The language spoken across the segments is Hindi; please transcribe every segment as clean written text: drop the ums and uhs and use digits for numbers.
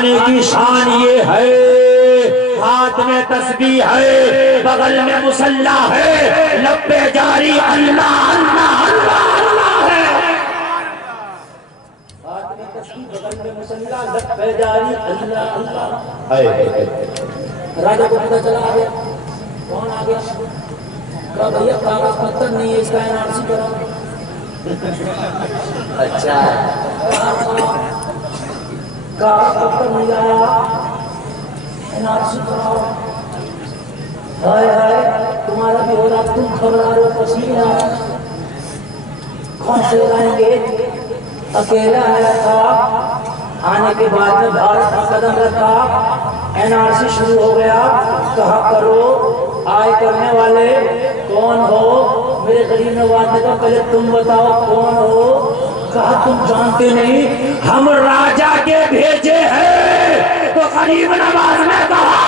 आने की शान ये है, हाथ में तस्बीह है, बगल में मुसल्ला है, लब पे जारी अल्लाह अल्लाह अल्लाह अल्लाह है। हाथ में तस्बीह, बगल में मुसल्ला, लब पे जारी अल्लाह अल्लाह है। राजा को पता चला, आ गया। कौन आ गया? कहा भैया कागज पत्थर नहीं है, इसका एनआरसी कराओ। अच्छा, कागज पत्थर नहीं आया, एनआरसी कराओ। हाय हाय, तुम्हारा भी हो रहा, तुम घबरा रहे हो, पसीना कौन से लाएंगे? अकेला आया था, आने के बाद में भारत का कदम रखा, एनआरसी शुरू हो गया। कहा करो, आय करने वाले कौन हो? मेरे गरीब नवाज ने कहा पहले तुम बताओ कौन हो? कहा तुम जानते नहीं, हम राजा के भेजे हैं। तो गरीब नवाज ने कहा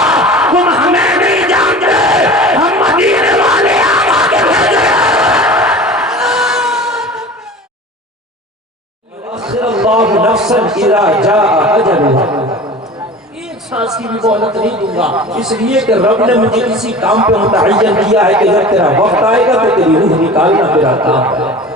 तुम हमें नहीं जानते, हम मदीने वाले आका के भेजे हैं। एक सांस की भी मोहलत नहीं दूंगा, इसलिए कि रब ने मुझे किसी काम पे मुतअय्यन किया है कि जब तेरा वक्त आएगा तो तेरी रूह निकालना मेरा काम है।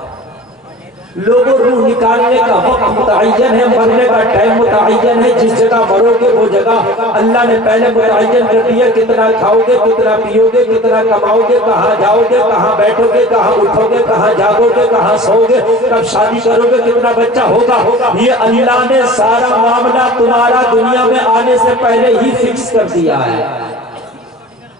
लोगों, रूह निकालने का वक्त मुतअय्यन है, मरने का टाइम मुतअय्यन है। जिस जगह मरोगे वो जगह अल्लाह ने पहले मुतअय्यन कर दिया। कितना खाओगे, कितना पियोगे, कितना कमाओगे, कहाँ जाओगे, कहाँ बैठोगे, कहाँ उठोगे, कहाँ जागोगे, कहाँ सोओगे, कब शादी करोगे, कितना बच्चा होगा, ये अल्लाह ने सारा मामला तुम्हारा दुनिया में आने से पहले ही फिक्स कर दिया है।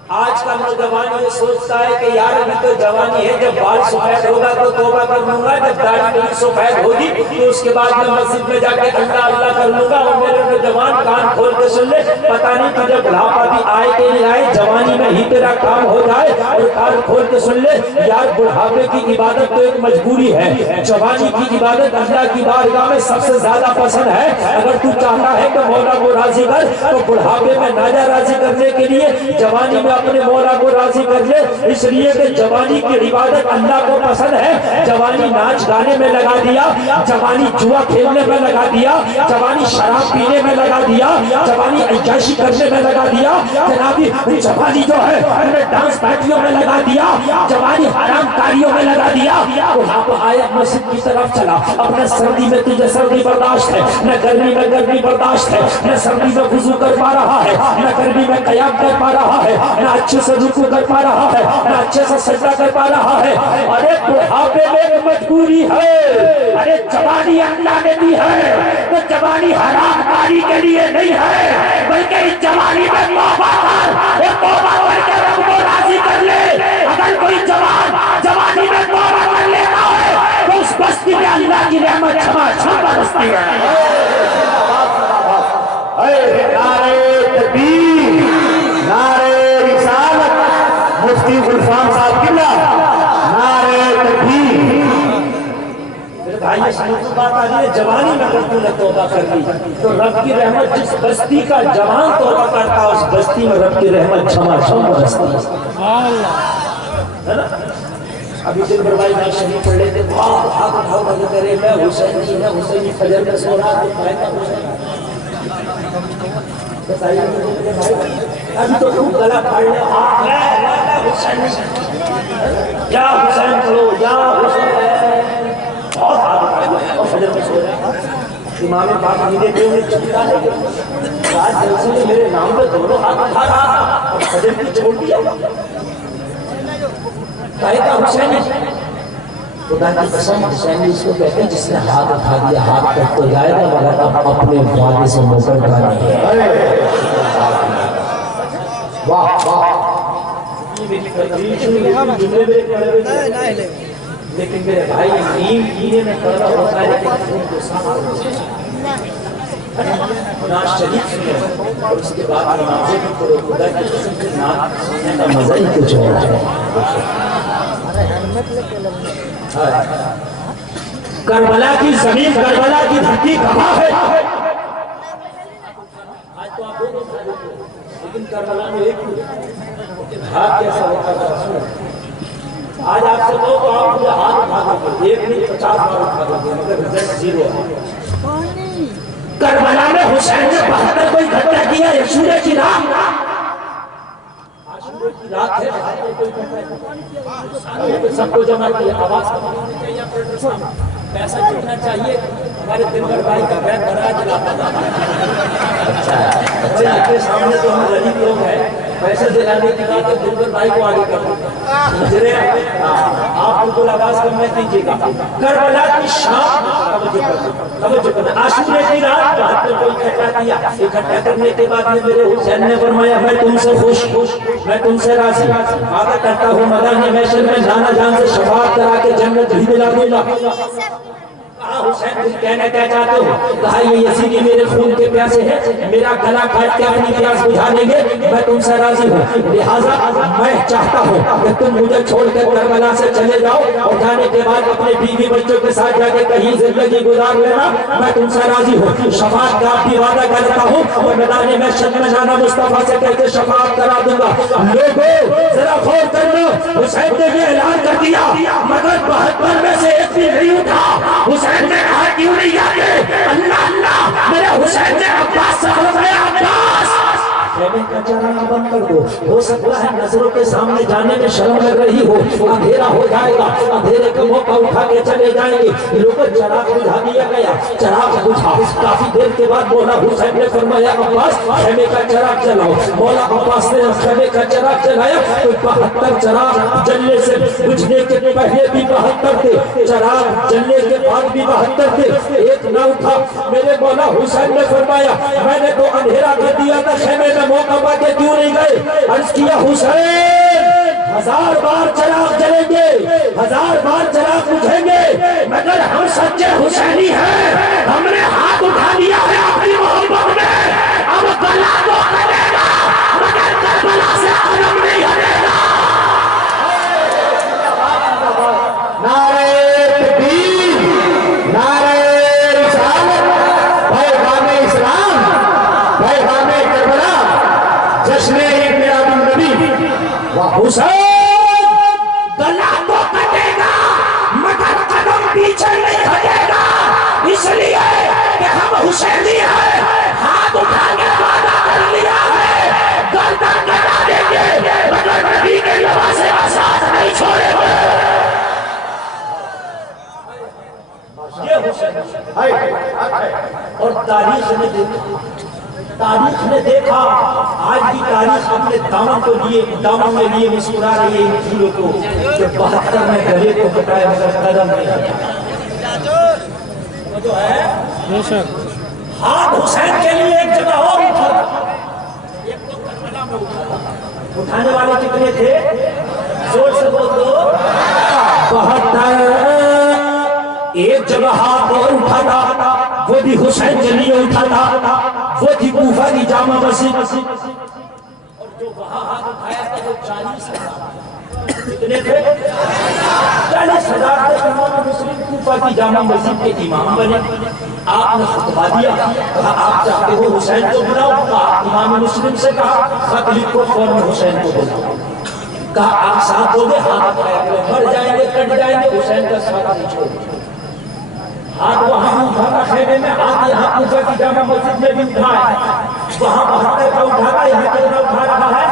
आज का नौजवान ये सोचता है कि यार अभी तो जवानी है, जब बाल सफेद होगा तो तौबा कर लूंगा, जब दाढ़ी मेरी सफेद होगी तो उसके बाद मैं मस्जिद में जाके अल्लाह अल्लाह कर लूंगा। और मेरे नौजवान कान खोल के सुन ले, पता नहीं तुझे बुढ़ापा भी आए कि नहीं आए, जवानी में ही तेरा काम हो जाए। और कान खोल के सुन ले यार, बुढ़ापे की इबादत तो एक मजबूरी है, जवानी की इबादत अल्लाह की बारगाह में सबसे ज्यादा पसंद है। अगर तू चाहता है कि मौला को राजी कर, तो बुढ़ापे में नाजा राजी करने के लिए जवानी में अपने मौला को राजी कर ले। इसलिए कि जवानी की इबादत अल्लाह को पसंद है। जवानी नाच गाने में लगा दिया, जवानी जुआ खेलने में लगा दिया, जवानी शराब पीने में लगा दिया, जवानी अय्याशी करने में लगा दिया, जनाबी जवानी जो है डांस पार्टियों में लगा दिया, जवानी हराम कारियों में लगा दिया। बुढ़ापा आया, मस्जिद की तरफ चला। अपने सर्दी में तुझे सर्दी बर्दाश्त है, न गर्मी में गर्मी बर्दाश्त है, न सर्दी में वुजू कर पा रहा है, न गर्मी में कयाम कर पा रहा है, न अच्छे से रुकू कर पा रहा है, न अच्छे से सजदा कर पा रहा है। अरे बुढ़ापे में एक मजबूरी है। अरे जवानी अल्लाह ने दी है तो जवानी हराम कारी के लिए नहीं है, बल्कि इस जवानी में तौबा कर, तौबा करके रब को राजी कर ले। अगर कोई जवान जवानी में तौबा कर लेता है तो उस बस्ती में अल्लाह की रहमत छमा बरसती है। नारे तकबीर, नारे रिसालत, मुफ्ती गुलफाम साहब किला, नारे तकबीर। मेरे भाई ये समझ बात आ रही है, जवानी में अगर तूने तौबा कर ली तो रब की रहमत, जिस बस्ती का जवान तौबा करता है उस बस्ती में रब की रहमत छमाछम बरसती है ना। अभी दिन भर भाई मैं शरीफ पढ़ लेते, भाग उठाओ मजे करे, मैं हुसैनी है, हुसैनी फजर में सो रहा तो बताइए भाई। अभी तो खूब गला फाड़ ले, हुसैन या हुसैन करो या हुसैन, बहुत और फजर में सो रहे हैं। इमाम पाक नहीं देते हुए चिंता है, आज जलसे ने मेरे नाम पे दोनों हाथ उठा रहा और फजर की छोड़ दिया। कहेगा हुसैन, खुदा की कसम हुसैन इसको कहते हैं जिसने हाथ उठा दिया हाथ तक तो जाएगा, मगर अब अपने वादे से मुकर जाना है। वाह वाह, लेकिन मेरे भाई नीम कीने में पैदा होता है, नाच शरीफ और उसके बाद नमाज़ें भी पढ़ो। खुदा की कसम से नाच का मजा ही कुछ और है। करबला की जमीन, करबला की धरती कहाँ है? आज तो आप दोनों, लेकिन करबला में एक हाथ कैसा होता है? आज आपसे दो तो आप मुझे हाथ उठा दोगे, एक नहीं 50 बार उठा दोगे, मगर रिजल्ट जीरो है। करबला में हुसैन ने 72 कोई घटना किया सूर्य की रात है, सबको जमा किया, आवाज पैसा जितना चाहिए हमारे दिनभर भाई का बैग भरा दिलाता था। अच्छा आपके सामने तो हम गरीब लोग हैं, पैसे दिलाने की बात है, दिनभर भाई को आगे कर आप बिल्कुल आवाज कम नहीं दीजिएगा। करबला की शाम आशूरे की रात 72 को इकट्ठा किया। इकट्ठा करने के बाद में मेरे हुसैन ने फरमाया मैं तुमसे खुश, मैं तुमसे राजी, वादा करता हूँ मैदान महशर में नाना जान से शफाअत करा के जन्नत भी दिला दूंगा। हुसैन तुम कहना क्या चाहते हो? कहा ये यजीदी मेरे खून के प्यासे हैं, मेरा गला काट के अपनी प्यास बुझा लेंगे, मैं तुमसे राजी हूँ। लिहाजा मैं चाहता हूँ कि तुम मुझे छोड़कर करबला से चले जाओ और जाने के बाद अपने बीवी बच्चों के साथ जाके कहीं जिंदगी गुजार लेना, मैं तुमसे राजी हूँ। शफाअत का भी वादा करता हूँ और मैदान में जाना मुस्तफा से कहकर शफाअत करा दूंगा। लोगों जरा गौर कर लो, हुसैन ने भी ऐलान कर दिया मगर 72 में से एक भी नहीं उठा। हुसैन ने कहा क्यों नहीं आते? अल्लाह अल्लाह मेरे हुसैन ने अब्बास से फरमाया अब्बास का चराना बंद कर दो। हो सकता है नजरों के सामने जाने में शर्म लग रही हो, अंधेरा हो जाएगा, अंधेरे का मौका उठा के चले जाएंगे। लोगों चराग बुझा दिया गया, चराग बुझा। काफी देर के बाद मौला हुसैन ने फरमाया अब्बास खेमे का चराग जलाओ। मौला अब्बास ने खेमे का चराग जलाया तो 72 चराग जलने से बुझने के पहले भी 72 थे, चराग जलने के बाद भी 72 थे, एक न उठा। मेरे मौला हुसैन ने फरमाया मैंने तो अंधेरा कर दिया था, खेमे में मौका पाके क्यों नहीं गए? अर्ज किया हुसैन 1000 बार चराग जलेंगे, 1000 बार चराग बुझेंगे, मगर हम सच्चे हुसैनी हैं। हमने हाथ उठा लिया है अपनी मोहब्बत में, अब गला तो करेगा मगर करबला से कदम नहीं हटेगा। नारे तकबीर, नारे रिसालत, पैगामे इस्लाम, पैगामे करबला, जश्न-ए मिलादुन्नबी। हुसैन गला तो कटेगा मगर कदम पीछे नहीं हटेगा, इसलिए कि हम हुसैनी हैं। हाथ उठा के वादा कर लिया है, गर्दन कटा देंगे मगर नबी के नवासे का साथ नहीं छोड़ेंगे। ये हुसैन और तारीख ने देखा आज की तारीख अपने दामन को लिए दामन में लिए मुस्कुरा रही है इन फूलों को जो 72 में गले को कटाए मगर कदम नहीं वो जो है हाथ हुसैन के लिए एक जगह और उठा, एक तो करबला में उठा था। उठाने वाले कितने थे? जोर से बोल दो 72। एक जगह हाथ और उठा था, वो भी हुसैन के लिए उठा था, वो थी कूफा की जामा मस्जिद। और जो वहां हाथ उठाया था वो 40,000 कितने थे? 40,000 थे। इमाम मुस्लिम कूफा की जामा मस्जिद के इमाम बने। आपने खुतबा दिया, कहा आप चाहते हो हुसैन को बुलाओ? इमाम मुस्लिम से कहा खत लिखो फौरन हुसैन को बुलाओ। कहा आप साथ दोगे? हाथ उठाया, मर जाएंगे कट जाएंगे हुसैन का साथ नहीं छोड़ेंगे। हाथ वहां उठाना खेमे में, हाथ यहाँ कूफा की जामा मस्जिद में भी उठाए, वहां 72 का उठाना, यहाँ कितना उठा रहा है?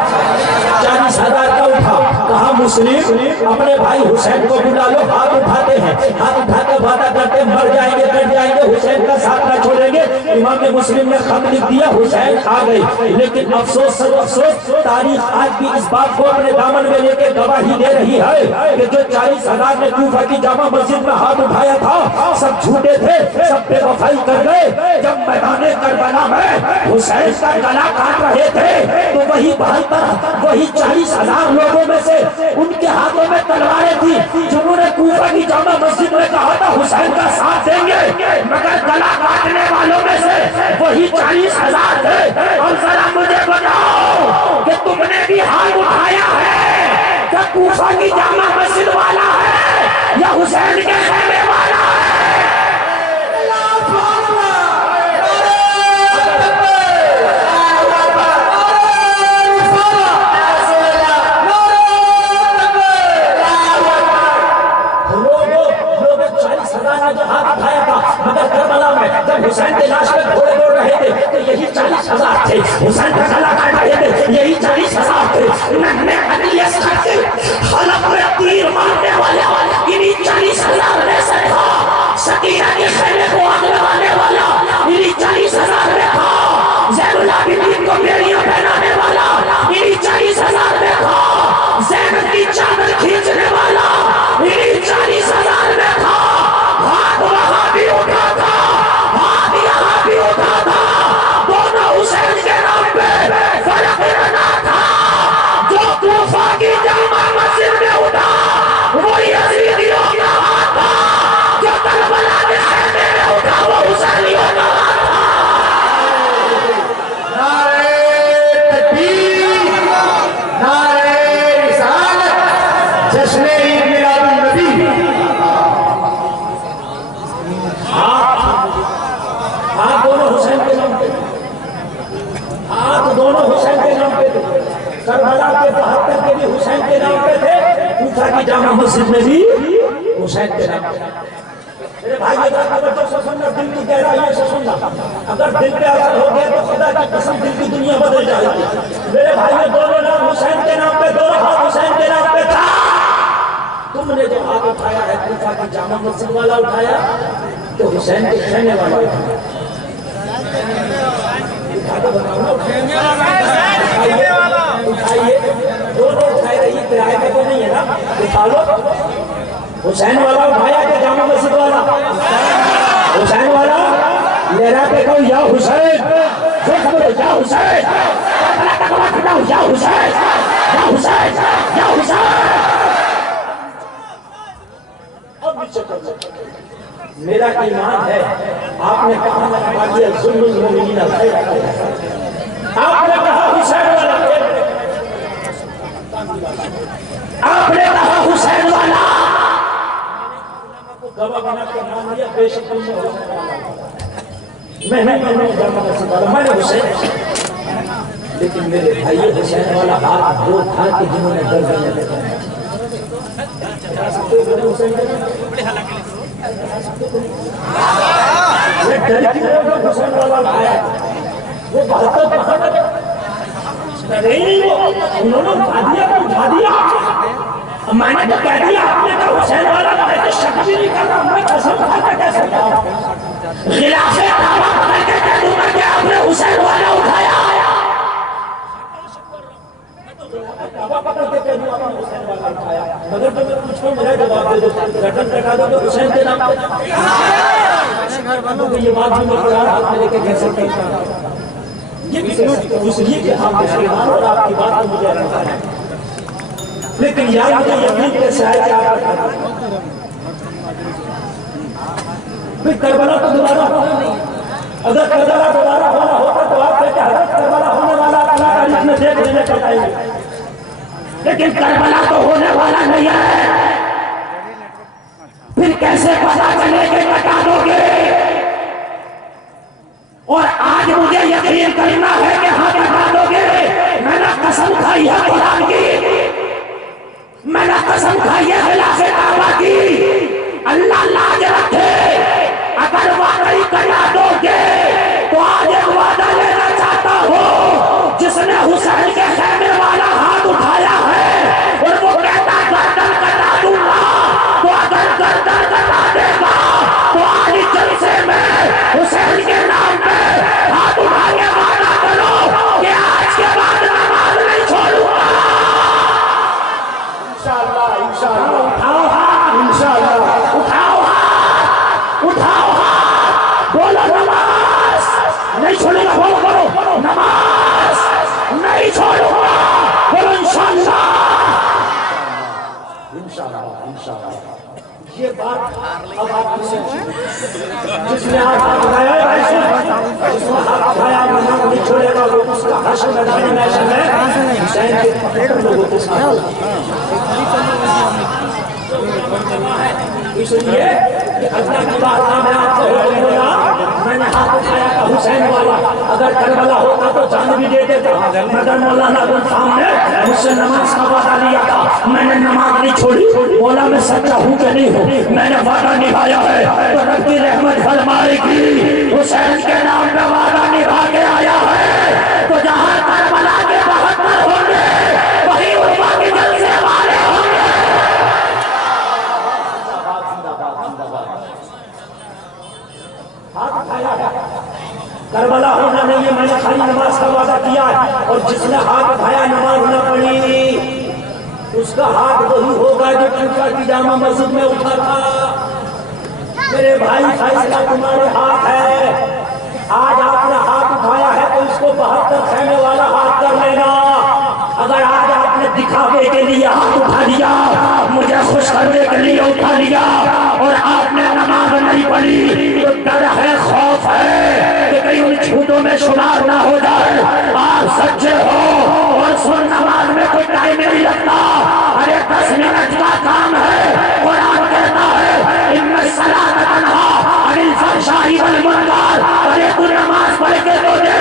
40,000 का उठा। कहा मुस्लिम अपने भाई हुसैन को बुला लो। हाथ उठाते हैं, हाथ उठाकर वादा करते मर जाएंगे कट जाएंगे हुसैन का साथ न छोड़ेंगे। इमाम मुस्लिम ने खत लिख दिया, हुसैन आ गए। लेकिन अफसोस सब अफसोस, तारीख आज भी इस बात को अपने दामन में लेके गवाही दे रही है कि जो 40,000 ने कूफा की जामा मस्जिद में हाथ उठाया था सब झूठे थे, सब बेवफाई कर गए। जब मैदाने करबला में हुसैन का गला काट रहे थे तो वही 72 वही 40,000 लोगों में से उनके हाथों में तलवारें थी जिन्होंने कूफा की जामा मस्जिद में कहा था हुसैन का साथ देंगे, मगर गला काटने वालों में से वही 40,000 थे। और जरा मुझे बताओ कि तुमने भी हाथ उठाया है क्या कूफा की जामा मस्जिद वाला है या हुसैन के खेमे वाला है? जो हाथ उठाया था मगर करबला में जब हुसैन के लाश पे घोड़े 40,000 थे। हुसैन का गला काट रहे थे, यही 40,000 थे। नन्हे अली असगर के हलक में तीर मारने वाला इन्हीं 40,000 में से था। सकीना के खेमे को आग लगाने वाला इन्हीं 40,000 में था। ज़ैनुल आबिदीन को बेड़ियां पहनाने वाला इन्हीं 40,000 में था। ज़ैनब की चादर खींचने वाला इन्हीं 40,000 में था। हाथ वहां भी उठा था, हाथ यहाँ भी उठा था। दोनों हुसैन के नाम पे फर्क ना था। जो कूफा की जामा मस्जिद में उठा वो यजीदियों का हाथ था। जो करबला के खेमे में उठा वो हुसैनियों का हाथ था। नारे तकबीर, नारे रिसालत, जश्न ईद मिलादुन नबी। हाथ दोनों हुसैन के नाम पे, हाथ दोनों हुसैन के नाम पे थे। करबला के 72 के भी हुसैन के नाम पे थे। कूफा की जामा मस्जिद में भी हुसैन के नाम पे। मेरे भाई ये बात बच्चों से सुनना, दिल की गहराइयों से सुनना। अगर दिल पे असर हो गया तो खुदा की कसम दिल की दुनिया बदल जाएगी। मेरे भाई ये दोनों नाम हुसैन के नाम पे, दोनों हाथ हुसैन के नाम पे था। तुमने जो हाथ उठाया है कूफा की जामा मस्जिद वाला उठाया तो हुसैन के खेमे वाला उठाया। उठाइए, दोनों उठाए रहिए, किराए पे तो नहीं है ना, उठा लो। हुसैन वाला उठाया कि जामा मस्जिद वाला? हुसैन वाला लहरा के कहो या हुसैन, जो खबर या हुसैन, या हुसैन, या हुसैन, या हुसैन। अब मेरा ईमान है, आपने कहा जुल्मुल मोमिनीन खैर, आपने कहा हुसैन वाला, आपने कहा हुसैन वाला, गवाह बना के मान लिया, बेशक तुमने हुसैन वाला। मैं नहीं मानूंगा जामा मस्जिद वाला, मैंने हुसैन। लेकिन मेरे भाई हुसैन वाला हाथ वो था कि जिन्होंने गर्दन में लगाया। ये डर की वजह से हुसैन वाला आया, वो बात नहीं, वो उन्होंने उठा दिया तो उठा दिया। मैंने तो कह दिया, आपने कहा हुसैन वाला, मैं तो शक भी नहीं कर रहा, मैं कसम खा के कह सकता हूँ। खिलाफे दावा करके कह दूंगा कि आपने हुसैन वाला उठाया। दावा पकड़ के कह दूंगा आपने हुसैन वाला उठाया। मगर तो मैं पूछूं, मेरा जवाब दे दो, गर्दन कटा दो तो हुसैन के नाम पे। ये बात भी मैं बड़ा हाथ में लेके कह सकता हूँ। ये इसलिए कि आप मुसलमान और आपकी बात तो मुझे पता है। लेकिन यार मुझे यकीन कैसे आया कि आप फिर करबला तो दोबारा होना नहीं। अगर करबला दोबारा होना होता तो आप कहते हज़रत करबला होने वाला अल्लाह तारीख में देख लेने का टाइम। लेकिन करबला तो होने वाला नहीं है। फिर कैसे पता चले कि कटा दोगे? और आज मुझे यकीन करना है कि हाँ कटा दोगे। मैंने कसम खाई है कुरान की, मैंने कसम खाई है खिलाफे दावा की। अल्लाह लाज रखे, अगर वाकई कटा दोगे तो आज एक वादा लेना चाहता हूँ। जिसने हुसैन के खेमे वाला हाथ उठाया है और वो कहता गर्दन कटा दूंगा, तो अगर गर्दन कटा देगा तो आज जलसे में हुसैन के नाम पे हाथ उठा के वादा करो कि आज के बाद नमाज नहीं छोड़ूंगा। इंशाअल्लाह, इंशाअल्लाह, उठाओ हाथ, इंशाअल्लाह, उठाओ हाथ, उठाओ हाथ, बोलो नमाज नहीं छोड़ूंगा, बोलो बोलो नमाज नहीं छोड़ूंगा, बोलो इंशाअल्लाह, इंशाअल्लाह, इंशाअल्लाह। ये बात अब आप जिसने हाथ उठाया है, जिसने हाथ उठाया नहीं छोड़ेगा, वो उसका हश्र मैदान में हुसैन के पकड़ लोगों के साथ। इसलिए अल्लाह की बात मैं आपको बोला, मैंने हाथ उठाया था हुसैन वाला। अगर करबला होता तो जान भी दे देता। मगर मौलाना गुलफाम ने मुझसे नमाज का वादा लिया था, मैंने नमाज नहीं छोड़ी। बोला मैं सच्चा हूँ कि नहीं हूँ, मैंने वादा निभाया है तो रब की रहमत फरमाएगी। हुसैन के नाम पे वादा निभा के आया है। हाथ उठाया है। करबला होना नहीं है, मैंने खाली नमाज का वादा किया है। और जिसने हाथ उठाया नमाज न पढ़ी उसका हाथ वही होगा जो कुर्ता पजामा मस्जिद में उठा था। मेरे भाई फैसला तुम्हारे हाथ है। आज आपने हाथ उठाया है तो इसको 72 खैमे वाला हाथ कर लेना। अगर आज आपने दिखावे के लिए हाथ उठा लिया, मुझे खुश करने के लिए उठा लिया और आपने नमाज नहीं पढ़ी तो डर है, खौफ है कि कहीं उन छूटों में शुमार ना हो जाए। आप सच्चे हो और सुन, नमाज में कोई टाइम नहीं लगता। अरे 10 मिनट का काम है। कुरान कहता है इन्ना सलात तन्हा अनिल फहशाई वल मुनकर। अरे तू नमाज पढ़ के तो दे,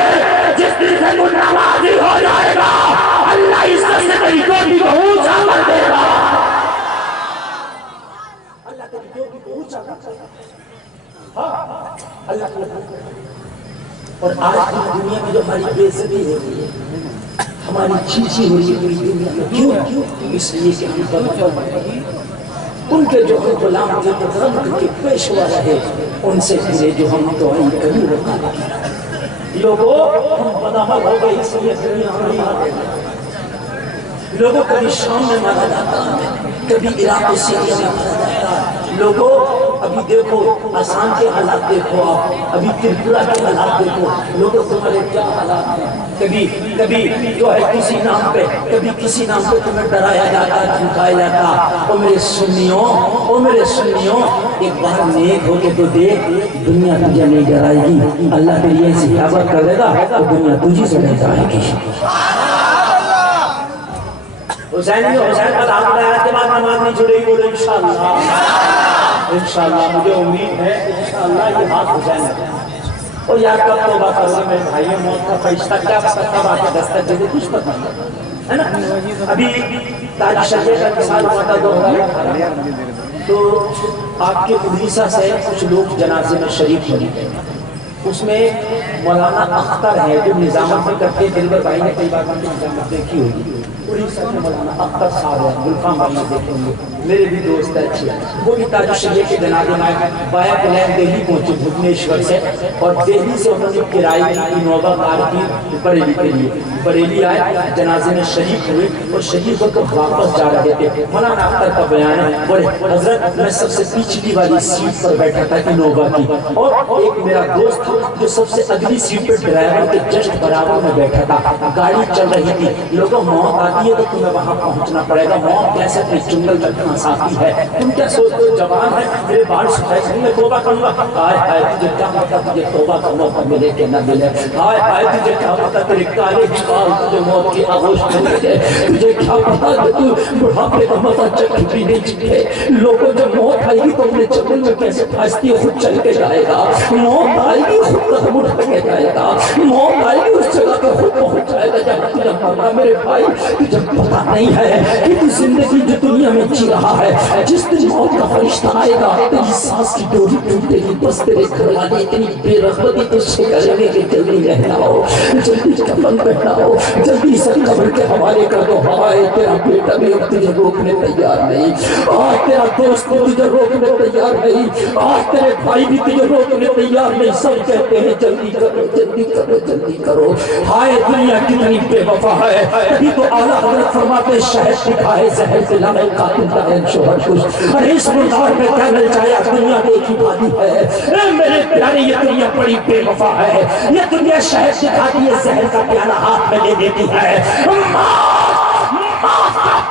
जिस दिन से तू नमाजी हो जाएगा अल्लाह इज्जत से तेरी ज्योति को ऊंचा कर देगा। अल्लाह तेरी ज्योति को ऊंचा कर देगा। हाँ, अल्लाह। और आज की दुनिया में जो हमारी बेइज्जती हो रही है, हमारी चीची हो रही है पूरी दुनिया में, क्यों? इसलिए कि हम उनके जो हम गुलाम थे तो रब के पेशवा रहे, उनसे फिरे जो हम तो कभी रोका लोगों हम बदअमल हो गए। इसलिए दुनिया हमारी मार लोगों कभी शाम में मारा जाता है, कभी इराक सीरिया में मारा जाता है। लोगों अभी देखो आसाम के हालात देखो, आप अभी त्रिपुरा के हालात देखो, लोगों तुम्हारे क्या हालात हैं। कभी कभी जो है किसी नाम पे, कभी किसी नाम पे तुम्हें डराया जाता, धमकाया जाता। ओ मेरे सुन्नियों, ओ मेरे सुन्नियों, एक बार नेक होके तो देख, दुनिया तुझे नहीं डराएगी। अल्लाह तेरी ऐसी हिफाजत कर देगा तो दुनिया तुझी से नहीं डराएगी। हुसैन का दाम के बाद नमाज नहीं छुड़ेगी, बोलो इंशाअल्लाह। इंशाअल्लाह मुझे उम्मीद है इंशाअल्लाह ये हाथ हुसैन है। और यार कब तौबा करोगे मेरे भाई, मौत का फरिश्ता क्या पता कब आके दस्तक दे दे, कुछ पता नहीं है ना। अभी ताज शरीयत का किसान हुआ था 2018, तो आपके उड़ीसा से कुछ लोग जनाजे में शरीक हुए। उसमें मौलाना अख्तर है जो निजामत में करते, दिलबर भाई ने कई बार निजामत देखी होगी। उड़ीसा के मौलाना अख्तर साहब है, गुलफाम भाई ने देखे होंगे, मेरे भी दोस्त है अच्छे। वो भी ताज शरीयत के जनाजे में बाया प्लेन दिल्ली पहुंचे भुवनेश्वर से, और दिल्ली से उन्होंने किराए की इनोवा कार की बरेली के लिए। बरेली आए, जनाजे में शरीक हुए और शरीक होकर वापस जा रहे थे। मौलाना अख्तर का बयान है, बोले हजरत मैं सबसे पिछली वाली सीट पर बैठा था इनोवा की, और एक मेरा दोस्त था जो सबसे अगली सीट पर ड्राइवर के जस्ट बराबर में बैठा था। गाड़ी चल रही थी, लोगों मौत आती है तो तुम्हें वहां पहुंचना पड़ेगा। मौत कैसे अपने जंगल तक फंसाती है। तुम क्या सोचते हो जवान है, मेरे बाल सुखाए, मैं तौबा करूंगा। हाय हाय तुझे क्या पता तुझे तौबा का मौका मिले कि न मिले। हाय हाय तुझे क्या पता तेरे काले बाल तुझे मौत की आगोश में मिले। तुझे क्या पता कि तू बुढ़ापे का मजा चख भी नहीं चुके। लोगों जब मौत आएगी तो अपने जंगल में कैसे फंसती है, खुद चल के जाएगा। मौत आएगी खुद कदम उठा के जाएगा। मौत आएगी उस जगह पे खुद पहुंच जाएगा जब तुझे मरना। मेरे भाई तुझे पता नहीं है कि तू जिंदगी जो दुनिया में जी रहा है, जिस दिन मौत का फरिश्ता आएगा तेरी सांस की डोरी टूटेगी। बस तेरे घर वाले इतनी बेरहमती तुझसे करेंगे कि जल्दी रहना हो, जल्दी कफन पहनाओ, जल्दी से कब्र के हवाले कर दो। हाय तेरा बेटा भी अब तुझे रोकने तैयार नहीं, आज तेरा दोस्त भी तुझे रोकने तैयार नहीं, आज तेरे भाई भी तुझे रोकने तैयार नहीं। सब कहते हैं जल्दी करो जल्दी करो जल्दी करो। हाय दुनिया कितनी बेवफा है। तभी तो आला हज़रत फरमाते शहद दिखा है जहर से लाए कातिल का है शोहर खुश। अरे इस मुर्दार में क्या मिल जाए, दुनिया देखी बाती है। मेरे प्यारे ये दुनिया बड़ी बेवफा है। ये दुनिया शहद दिखाती है, जहर का प्याला हाथ में ले देती है।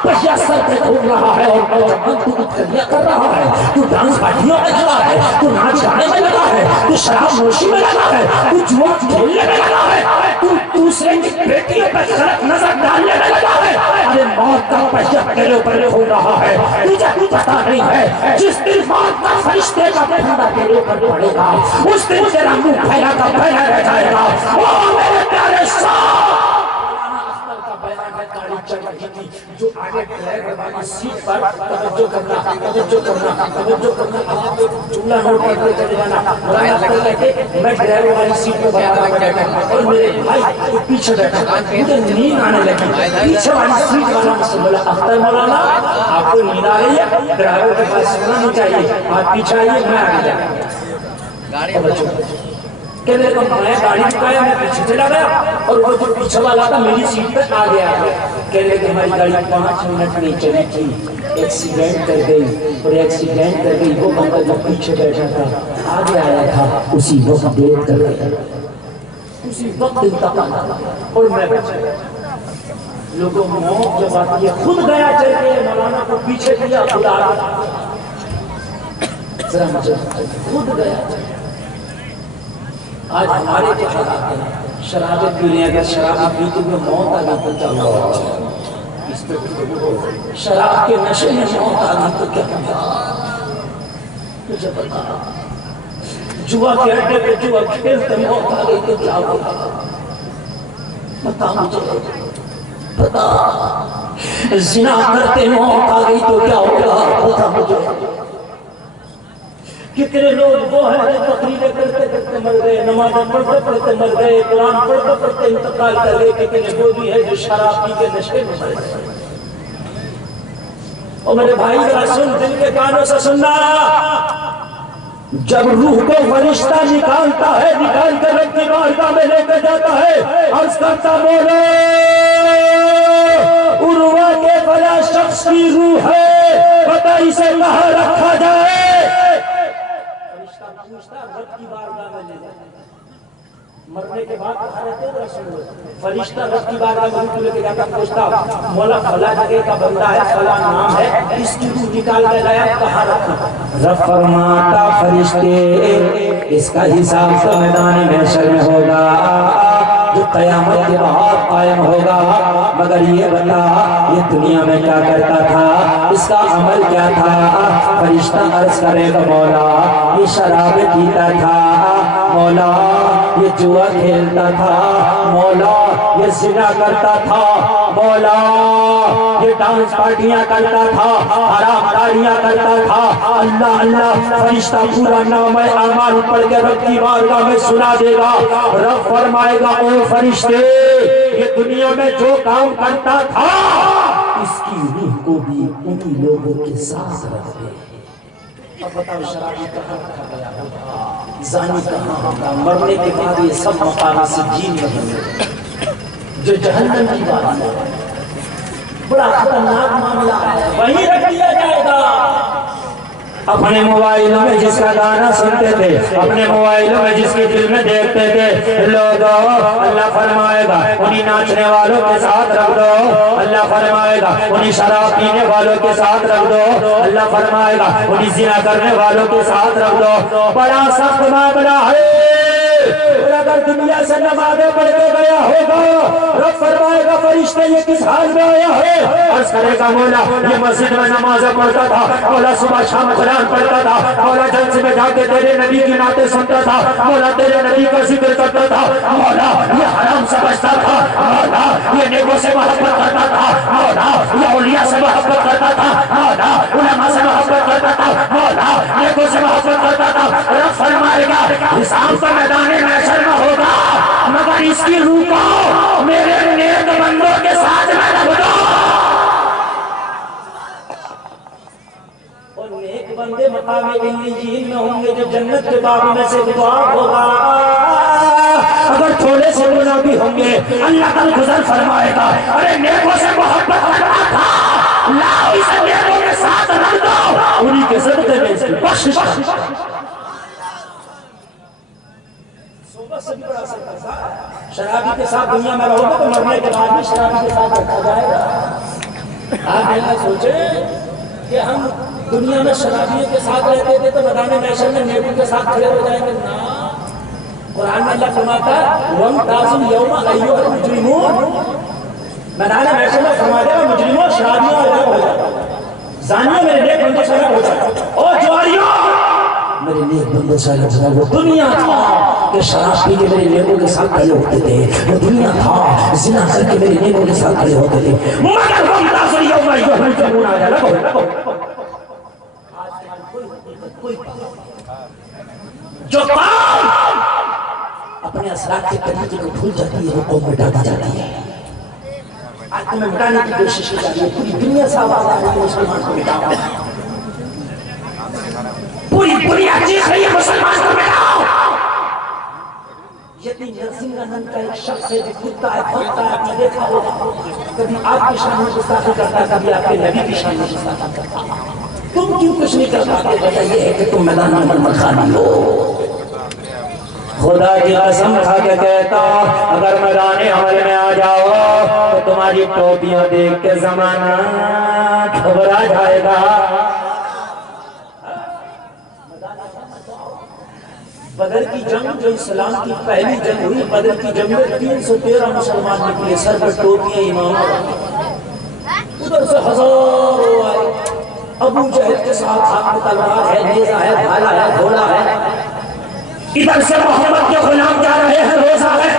पहिया सर पे घूम रहा है और नौजवान तू कलिया कर रहा है, तू डांस पार्टियों में लगा है, तू नाच गाने में लगा है, तू शराब नोशी में लगा है, तू जुआ खेलने में लगा है, तू दूसरे की बेटियों पर गलत नजर डालने में लगा है। अरे मौत का पहिया तेरे ऊपर घूम रहा है, तुझे पता नहीं है जिस दिन मौत का फरिश्ते का फंदा तेरे ऊपर पड़ेगा उस दिन तेरा मुंह फैला का फैला रह जाएगा। ओ मेरे प्यारे जो आगे ड्राइवर वाली सीट पर तवज्जो करना तवज्जो करना तवज्जो करना, आप जुमला नोट करते चले जाना। मैं ड्राइवर वाली सीट पर बैठा और मेरे भाई पीछे बैठा, मुझे नींद आने लगी। पीछे वाली सीट वाला मुझसे बोला अख्तर मौलाना आपको नींद आ रही है, ड्राइवर के पास सोना नहीं चाहिए, आप पीछे आइए मैं आगे जाऊंगा। कहने लगा मैं गाड़ी रुकाया, मैं पीछे चला गया और वो जो पीछे वाला था मेरी सीट पे आ गया। कहने लगे हमारी गाड़ी 5 मिनट नहीं चली थी, एक्सीडेंट कर गई और एक्सीडेंट कर गई। वो बंदा जो पीछे बैठा था आगे आया था, उसी वक्त देर कर गया, उसी वक्त इंतकाल और मैं बच गया। लोगों मौत जब आती है खुद गया चल के मौलाना को पीछे किया, खुदा खुद गया। आज हमारे क्या हालात हैं, शराबत पी रहे, अगर शराब पीते हुए मौत आ गई तो क्या होगा? इस पे शराब के नशे में मौत आ गई तो क्या होगा? तुझे पता, जुआ के अड्डे पे जुआ खेलते मौत आ गई तो क्या होगा? बता मुझे, बता, जिना करते मौत आ गई तो क्या होगा? बता मुझे। कितने लोग वो हैं जो तकरीरें करते करते मर गए, नमाज़ पढ़ते पढ़ते मर गए, कुरान पढ़ते पढ़ते इंतकाल कर गए। कितने वो भी है जो शराब पी के नशे में मर गए। और मेरे भाई जरा सुन, दिल के कानों से सुनना, जब रूह को फरिश्ता निकालता है, निकाल कर रब की बारगाह में लेकर जाता है, अर्ज़ करता बोलो उर्वा के फला शख्स की रूह है, पता इसे कहाँ रखा जाए? रब की बारगाह में ले जाता है। मरने के बाद कहाँ रहते हैं रसूल? फरिश्ता रब की बारगाह में रूह लेके जाता, पूछता मौला फला जगह का बंदा है, फला नाम है, इसकी रूह निकाल के लाया, कहाँ रखा? रब फरमाता फरिश्ते इसका हिसाब तो मैदान महशर में होगा, जो कयामत के बाद कायम होगा। मगर ये बता ये दुनिया में क्या करता था, इसका अमल क्या था? फरिश्ता अर्ज करेगा मौला ये शराब पीता था, मौला ये जुआ खेलता था, मौला ये ज़िना करता था, मौला ये डांस पार्टियां करता था, हराम कारियां करता था। अल्लाह अल्लाह फरिश्ता पूरा नाम अमाल पढ़ के रब की बारगाह में सुना देगा। रब फरमाएगा ओ फरिश्ते ये दुनिया में जो काम करता था इसकी रूह को भी उन्हीं लोगों के साथ रख दे। अब बताओ शराबी कहाँ रखा गया होगा, जानी कहाँ होगा? मरने के बाद ये सब मकान से जीन रहेंगे, जो जहन्नम की बात है, बड़ा खतरनाक मामला है, वहीं रख दिया जाएगा। अपने मोबाइलों में जिसका गाना सुनते थे, अपने मोबाइलों में जिसकी फिल्में देखते थे लोग, अल्लाह फरमाएगा उन्हीं नाचने वालों के साथ रख दो, अल्लाह फरमाएगा उन्हीं शराब पीने वालों के साथ रख दो, अल्लाह फरमाएगा उन्हीं ज़िना करने वालों के साथ रख दो। बड़ा सख्त मामला है। अगर दुनिया से नमाज़ें पढ़ के गया होगा, रब फरमाएगा फरिश्ते ये किस हाल में आया है? अर्ज़ करेगा मौला ये मस्जिद में नमाज़ें पढ़ता था, मौला सुबह शाम कुरान पढ़ता था, मौला जलसे में जाके तेरे नबी की नाते सुनता था, मौला तेरे नबी का जिक्र करता था, मौला ये हराम से बचता था, मौला ये नेकों से मोहब्बत करता था, मौला ये औलिया से मोहब्बत करता था, मौला उलमा से मोहब्बत करता था, मौला नेकों से मोहब्बत करता था। रब फरमाएगा हिसाब का मैदान महशर में होगा, मगर इसकी रूह को मेरे नेक बंदों के साथ में रख दो। और नेक बंदे मकाम इल्लियीन में होंगे, जो जन्नत के बाग में से दुआ होगा। अगर थोड़े से गुनाह भी होंगे अल्लाह कल गुजर फरमाएगा, अरे नेकों से मोहब्बत करता था, लाओ इसे नेकों के साथ रख दो, उन्हीं के सदक़े में इसकी बख्शिश। शराबी के साथ दुनिया में रहोगे तो मरने के बाद भी शराबी के साथ रखा जाएगा। आप ऐसा सोचे कि हम दुनिया में शराबियों के साथ रहते थे तो मैदान महशर में नेकों के साथ खड़े हो जाएंगे ना। कुरान में अल्लाह फरमाता है वम ताज़ुल यौमा अय्युहल मुजरिमून, मैदान महशर में फरमा देगा मुजरिमों शराबियों अलग हो जाओ, जानियों मेरे नेक बंदे से अलग हो जाओ, और जुआरियों मेरे नेक बंदे से अलग हो जाओ। वो दुनिया था कि शराब पी के मेरे नेकों के साथ खड़े होते थे, वो दुनिया था ज़िना करके मेरे नेकों के साथ खड़े होते थे, मगर वम ताज़ुल यौमा अय्युहल मुजरिमून आ जाएगा। जो कौम अपने असरात के तरीके को भूल जाती है वो कौम मिटा दी जाती है। आज तुम्हें मिटाने की कोशिश की जा रही है, पूरी दुनिया से आवाज आ रही है मुसलमान को मिटाओ, पूरी दुनिया चीख रही है मुसलमान को मिटाओ। यदि नरसिंहानंद का एक शख्स है जो कुत्ता है भौंकता है, आपने देखा होगा, कभी आपकी शान में गुस्ताखी करता, कभी आपके नबी की शान में गुस्ताखी करता। तुम क्यों कुछ नहीं कर पाते? वजह यह है कि तुम मैदान में मखानी हो। खुदा की कसम खा के कहता, अगर मैदान अमल में आ जाओ तो तुम्हारी टोपियां देख के जमाना घबरा जाएगा। बदर की जंग जो इस्लाम की पहली जंग हुई, बदर की जंग में 313 मुसलमान निकले, सर पर टोपियां, इमाम। उधर से हजारों आए, अबू जहल के साथ हाथ में तलवार है, नेजा है, भाला है, घोड़ा है। इधर से मोहम्मद के गुलाम जा रहे हैं, रोजा है,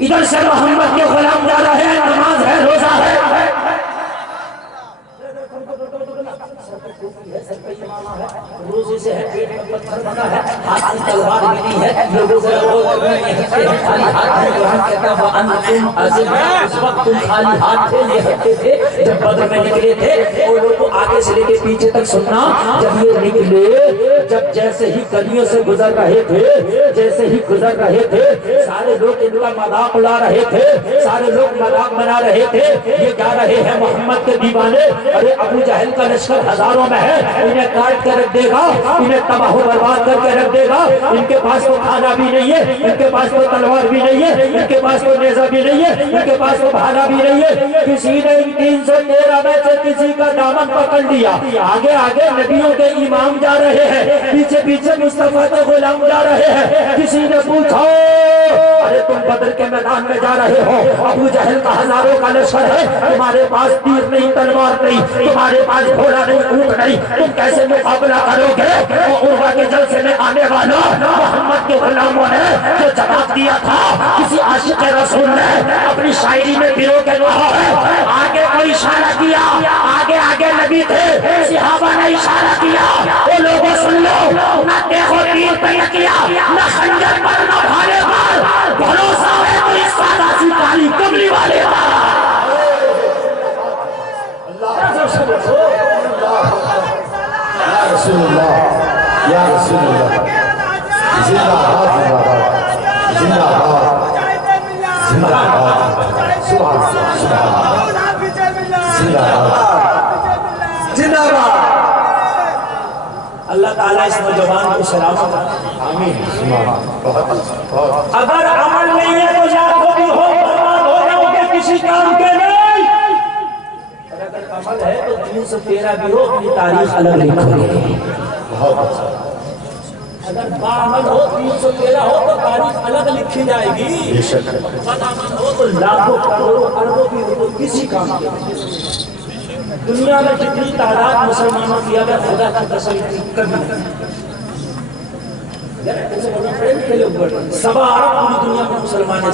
इधर से मोहम्मद के गुलाम जा रहे हैं, नमाज है, रोजा है। रोजे से है, पेट में पत्थर बना है, हाथ में तलवार भी नहीं है, लोगों से खाली हाथ है। कुरान कहता है उस वक्त तुम खाली हाथ थे, ये हफ्ते थे जब बदर में निकले थे। वो लोग आगे से लेके पीछे तक सुनना, जब ये निकले, जब जैसे ही गलियों से गुजर रहे थे, जैसे ही गुजर रहे थे, सारे लोग इनका मजाक उड़ा रहे थे, सारे लोग मजाक बना रहे थे। ये क्या रहे हैं मोहम्मद के दीवाने, अरे अबू जहल का लश्कर हजारों में है, इन्हें काट कर रख देगा, इन्हें तबाह बर्बाद करके रख देगा। इनके पास तो खाना भी नहीं है, इनके पास तो तलवार भी नहीं है, इनके पास तो नेजा भी नहीं है, इनके पास तो भाला भी नहीं है। किसी ने 313 में से किसी का दामन पकड़ लिया, आगे आगे नबियों के इमाम जा रहे हैं, पीछे पीछे मुस्तफा के गुलाम जा रहे हैं। किसी ने पूछा, अरे तुम बदर के मैदान में जा रहे हो, अबू जहल का हजारों का लश्कर है, तुम्हारे पास तीर नहीं, तलवार नहीं, तुम्हारे पास घोड़ा नहीं, ऊंट नहीं, तुम कैसे मुकाबला करोगे? वो उर्वा के जलसे में आने वाला मोहम्मद के गुलामों ने जो जवाब दिया था, किसी आशिक रसूल ने अपनी शायरी में पिरो के कहा है, आगे कोई इशारा किया, आगे आगे नबी थे, सहाबा ने इशारा किया, वो लोगों सुन लो, ना देखो तीर पे किया, ना खंजर पर, ना भाले पर, भरोसा है तो इस सादा सी काली कमली वाले का। या रसूलुल्लाह, जिंदाबाद जिंदाबाद जिंदाबाद, सुभान जिंदाबाद। अल्लाह ताला इस नौजवान को सलामत आमीन। अगर अमल नहीं है तो लाखों भी हो, बर्बाद हो जाओगे, किसी काम के नहीं। और अगर अमल है तो 313 भी हो, अपनी तारीख अलग लिखोगे। अगर बामल हो, 313 हो तो तारीख अलग लिखी जाएगी। बदामल हो तो लाखों करोड़ों अरबों भी हो, किसी काम के नहीं। दुनिया में जितनी तादाद मुसलमानों की, अगर खुदा की कसम कभी 1.25 अरब पूरी दुनिया में मुसलमान है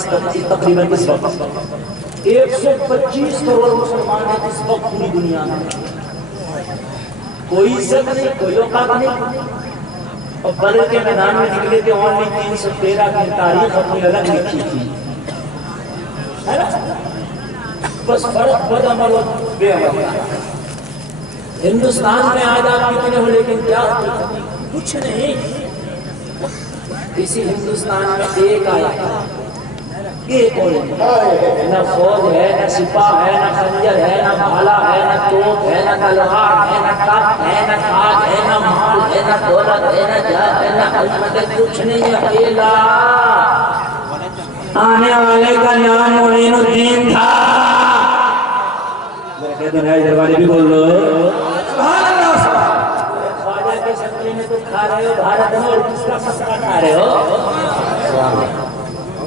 तकरीबन इस वक्त। 125 करोड़ मुसलमान है इस वक्त पूरी दुनिया में। कोई इज्जत नहीं, कोई औकात नहीं। और बदर के मैदान में निकले थे, ओनली 313 की तारीख अपनी अलग लिखी थी, है ना? बस फर्क बदअमल और बेअमल। हिंदुस्तान में आज आप कितने हो, लेकिन क्या कुछ नहीं। इसी हिंदुस्तान में एक आया, एक और न फौज है, न सिपा है, न खंजर है, न भाला है, न तोप है, न तलवार है, न तख्त है, न ताज है, न माल है, न दौलत है, न जात है, न हजमत है, कुछ नहीं। अकेला आने वाले का नाम मोइनुद्दीन था। दरबारी भी बोल लो, ख्वाजा के सपने में तो खा रहे हो भारत में, और किसका सपना खा रहे हो?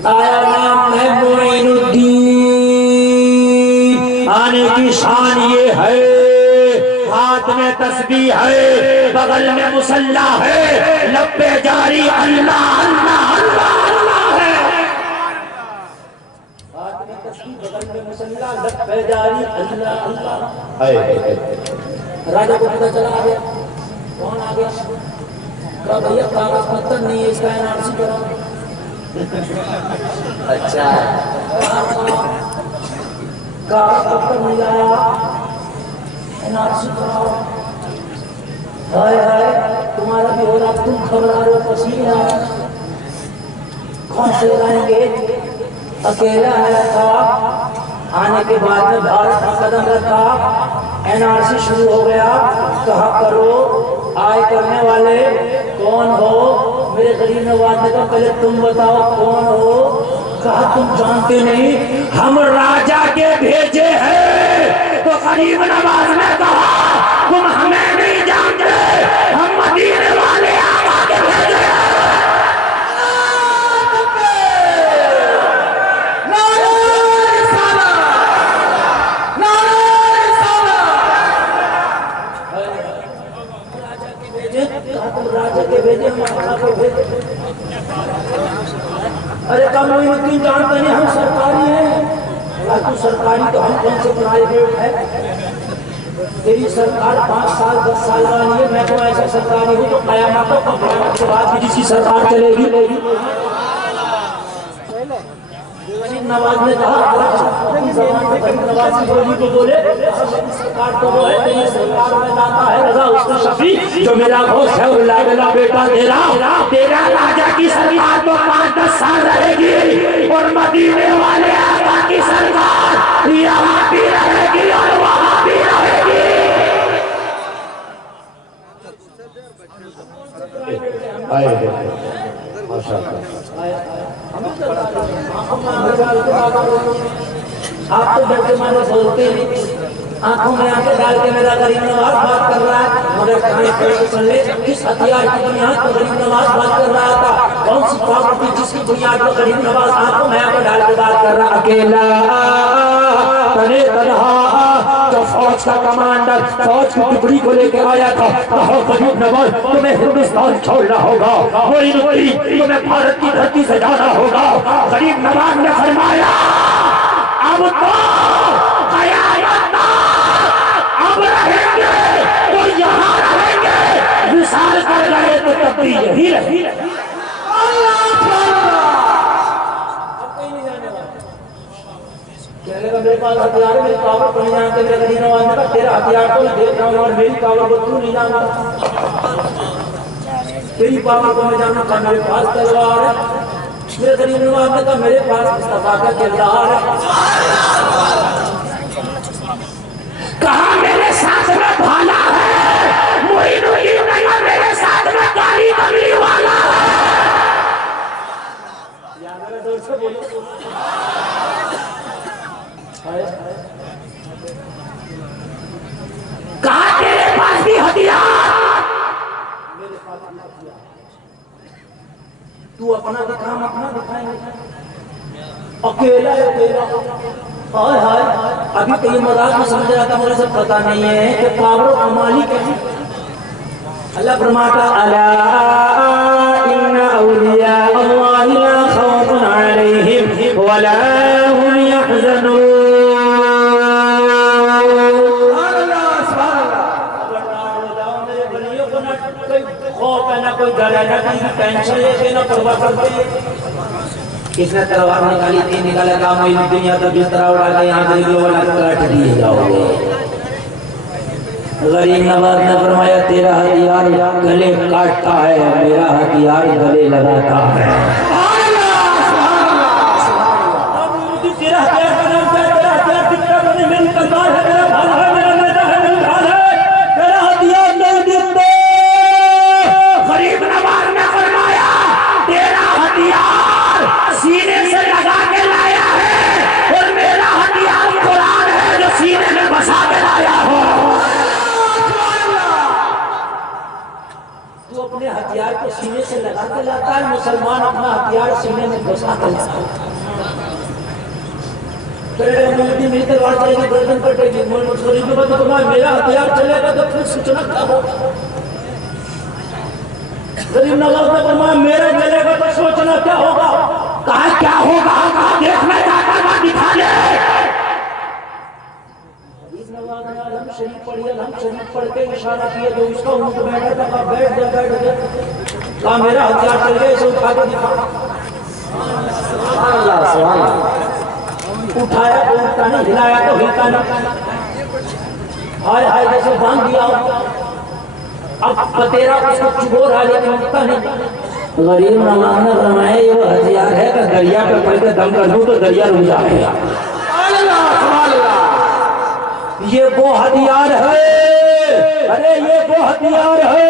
आया नाम है मोइनुद्दीन। आने की शान ये है, हाथ में तस्बीह है, बगल में मुसल्ला है, लब पे जारी अल्लाह अल्लाह अल्लाह अल्लाह है। हाथ में तस्बीह, बगल में मुसल्ला, लब पे जारी अल्लाह अल्लाह। राजा को पता चला, आ गया। कौन आ गया? कहा भैया कागज पत्थर नहीं है, इसका एनआरसी कराओ। अच्छा, कागज पत्थर नहीं आया, एनआरसी कराओ। हाय हाय तुम्हारा भी हो रहा, तुम घबरा रहे हो, पसीना कौन से लाएंगे? अकेला आया था, आने के बाद में भारत का कदम रखा, एनआरसी शुरू हो गया, कहा करो आय करने वाले कौन हो? मेरे गरीब नवाज ने कहा पहले तुम बताओ कौन हो? कहा तुम जानते नहीं, हम राजा के भेजे हैं। तो गरीब नवाज ने कहा तुम हमें नहीं जानते, हम मदीने वाले आका के भेजे हैं। राजा के भेजे, हम आका के भेजे। अरे कम तुम जानते नहीं, हम सरकारी हैं। तू सरकारी तो हम कौन से प्राइवेट है? तेरी सरकार 5 साल 10 साल वाली है, मैं तो ऐसा सरकारी हूँ तो कयामत के बाद भी जिसकी सरकार चलेगी। नवाज ने कहा नवाज की बोली को बोले सरकार तो वो है, तेरी सरकार में लाता है रजा उसका शफी, जो मेरा घोष है वो लाडला बेटा तेरा राजा की सरकार तो 5-10 साल रहेगी, और मदीने वाले आका की सरकार यहाँ भी रहेगी और वहाँ भी रहेगी। आप तो डर के मारे बोलते नहीं, आंखों में आंखें डाल के मेरा गरीब नवाज बात कर रहा है, मगर कहीं सुन ले किस हथियार की बुनियाद पर गरीब नवाज बात कर रहा था? कौन सी प्रॉपर्टी जिसकी बुनियाद पर गरीब नवाज आंखों में आंखें डाल के बात कर रहा? अकेला तने तनहा जो फौज का कमांडर फौज की टुकड़ी को लेकर आया था, कहो गरीब नवाज तुम्हें हिंदुस्तान छोड़ना होगा, तुम्हें भारत की धरती से जाना होगा। गरीब नवाज ने फरमाया अब तो अब रहेंगे तो यहाँ रहेंगे, विशाल कर रहे तो तब भी यही रहेगी। मेरे पास हथियार है, मेरी पावर को नहीं जानते। मेरे गरीब नवाज ने कहा तेरा हथियार तो मैं देख रहा हूँ और मेरी पावर को तू नहीं जानता। तेरी पावर को मैं जानता, मेरे पास तलवार है। मेरे गरीब नवाज ने कहा मेरे पास मुस्तफा का किरदार है। कहा मेरे साथ में भाला है, मोइनुद्दीन नहीं, मेरे साथ में काली कमली वाला है। यार जोर से बोलो। कहा तेरे पास भी हथियार, मेरे पास भी हथियार, तू अपना दिखा हम अपना दिखाएंगे। अकेला हाय हाय, अभी तो ये मजाक में समझ रहा था, मुझे सब पता नहीं है कि पावर का मालिक है। अल्लाह फरमाता अला इन्ना औलिया अल्लाह ला खौफुन अलैहिम वला हुम यहज़नून। कोई डर है ना, कोई टेंशन लेके ना परवाह करते। किसने तलवार निकाली थी, निकाला काम हुई दुनिया तो बिस्तरा उड़ा के यहाँ गरीब लोगों ने काट दिए जाओगे। गरीब नवाज ने फरमाया तेरा हथियार गले काटता है, मेरा हथियार गले लगाता है। तेरा हथियार का नाम क्या है? तेरा हथियार दिखता नहीं, मेरी तलवार है, मेरा भाला है, मेरा नेता है, मेरी ढाल है, मेरा हथियार नहीं दिखता। गरीब नवाज ने फरमाया तेरा हथियार सीने से लगा के लाया है और मेरा हथियार कुरान है जो सीने में बसा के लाया हो। तू अपने हथियार को सीने से लगा के लाता है, मुसलमान अपना हथियार सीने में बसा के लाता है। मेरी तलवार चलेगी, गर्दन कटेगी, मेरा हथियार चलेगा तो फिर सूचना क्या होगा? गरीब नवाज ने फरमाया मेरे चलेगा तो सोचना क्या होगा? कहा क्या होगा? कहा देखना चाहता था, दिखा ले। गरीब नवाज ने अलहम शरीफ पढ़ी, अलहम शरीफ पढ़ के इशारा किया, जो उसका ऊँट बैठा था कहा बैठ जा बैठ जा। कहा मेरा हथियार चल गया, इसे उठा के दिखा। अल्लाह सुभान अल्लाह। उठाया तो उठता नहीं, हिलाया तो हिलता नहीं। हाय हाय जैसे बांध दिया। अब तेरा उसको चुगोर आ लेकिन उठता नहीं। गरीब रमाना रमाए ये हथियार है कि दरिया पे पड़ के दम कर दूं तो दरिया रुक जाएगा। ये वो हथियार है, अरे ये वो हथियार है।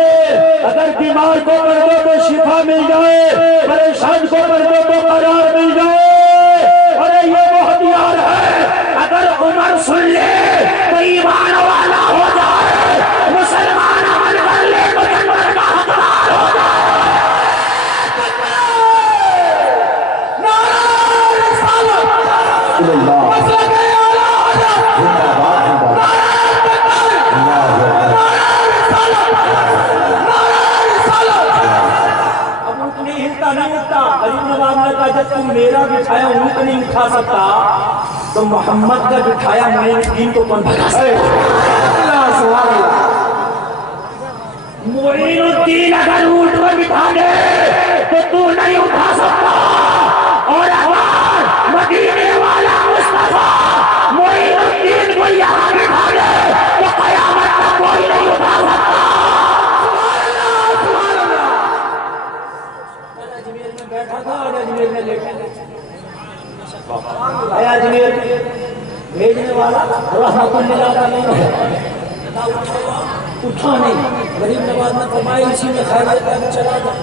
अगर बीमार को कर दो तो शिफा मिल जाए, परेशान को कर दो तो करार मिल जाए। अरे ये वो हथियार है, अगर उमर सुन ले तो ईमान वाला हो जाए, मुसलमान अमल कर ले तो जन्नत का हकदार हो जाए। जब तुम मेरा बिठाया ऊँट नहीं उठा सकता तो मोहम्मद का बिठाया मोइनुद्दीन को कौन भगा सकता? मोइनुद्दीन अगर ऊँट को बिठा दे तो तू नहीं उठा सकता, और अगर मदीने वाला मुस्तफा मोइनुद्दीन को यहाँ बिठा दे तो कयामत तक कोई नहीं उठा सकता। बैठा था और अजमेर में लेटा आया। अजमेर भेजने वाला रहमतुल्लाह नहीं उठा नहीं, गरीब नवाज ने कमाई इसी में खा लिया, चला गया।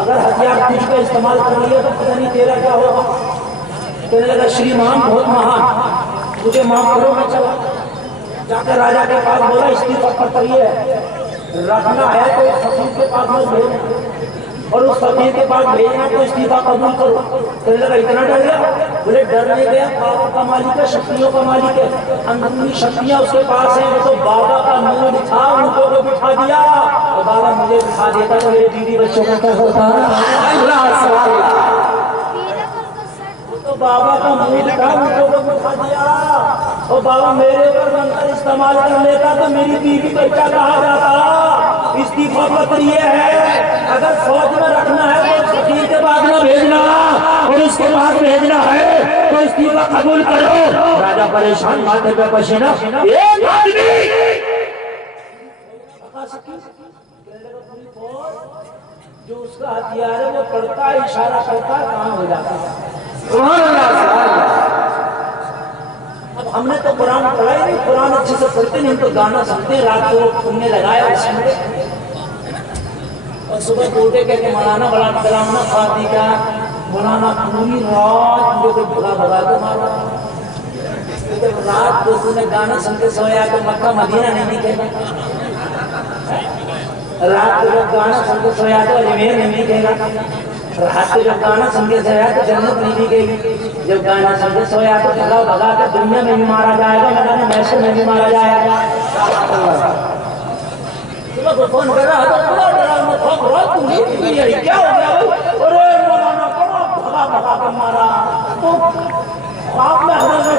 अगर हथियार तुझ का इस्तेमाल कर लिया तो पता नहीं तेरा क्या होगा। कहने लगा श्रीमान बहुत महान, मुझे माफ करो, मैं चला। जाकर राजा के पास बोला इस्तीफा पत्र ये है, रखना है तो फकीर के पास में भेज, और उस फकीर के पास भेजना तो इस्तीफा कबूल करो। कहने लगा इतना डर गया? बोले डर नहीं गया, बाबा का मालिक है, शक्तियों का मालिक है, अंदरूनी शक्तियां उसके पास हैं। वो तो बाबा का मूड था, उनको को बिठा दिया, और बाबा मुझे बिठा देता तो मेरे बीवी बच्चों का क्या होता? तो बाबा का मूड था, उनको को बिठा दिया, और बाबा मेरे ऊपर मंत्र इस्तेमाल कर लेता तो मेरी बीवी को क्या कहा जाता? इस्तीफा पत्र ये है, अगर फौज में रखना है तो फकीर के पास में भेजना, और उसके पास भेजना है तो इस्तीफा कबूल करो। राजा परेशान, माथे पे पसीना, एक आदमी जो उसका हथियार है वो पढ़ता है, इशारा करता है, काम हो जाता है। अब हमने तो कुरान पढ़ा ही नहीं, कुरान अच्छे से पढ़ते नहीं, तो गाना सुनते रात को सुनने लगाया और सुनते, और सुबह बोलते कहते मौलाना बड़ा डरावना फादी का मौलाना पूरी रात मुझे तो भगा भगा के मारा। रात को तूने गाना सुनते सोया तो मक्का मदीना नहीं दिखेगा, रात को जब गाना सुनते सोया तो अजमेर नहीं दिखेगा, रात को जब गाना सुन के सोया तो जन्नत नहीं दिखेगी, जब गाना सुन के सोया तो भगा भगा कर दुनिया में भी मारा जाएगा, मैदान मैशर में भी मारा जाएगा। फोन कर रहा क्या हो गया? अरे मौलाना भगा भगा कर मारा, तो आप में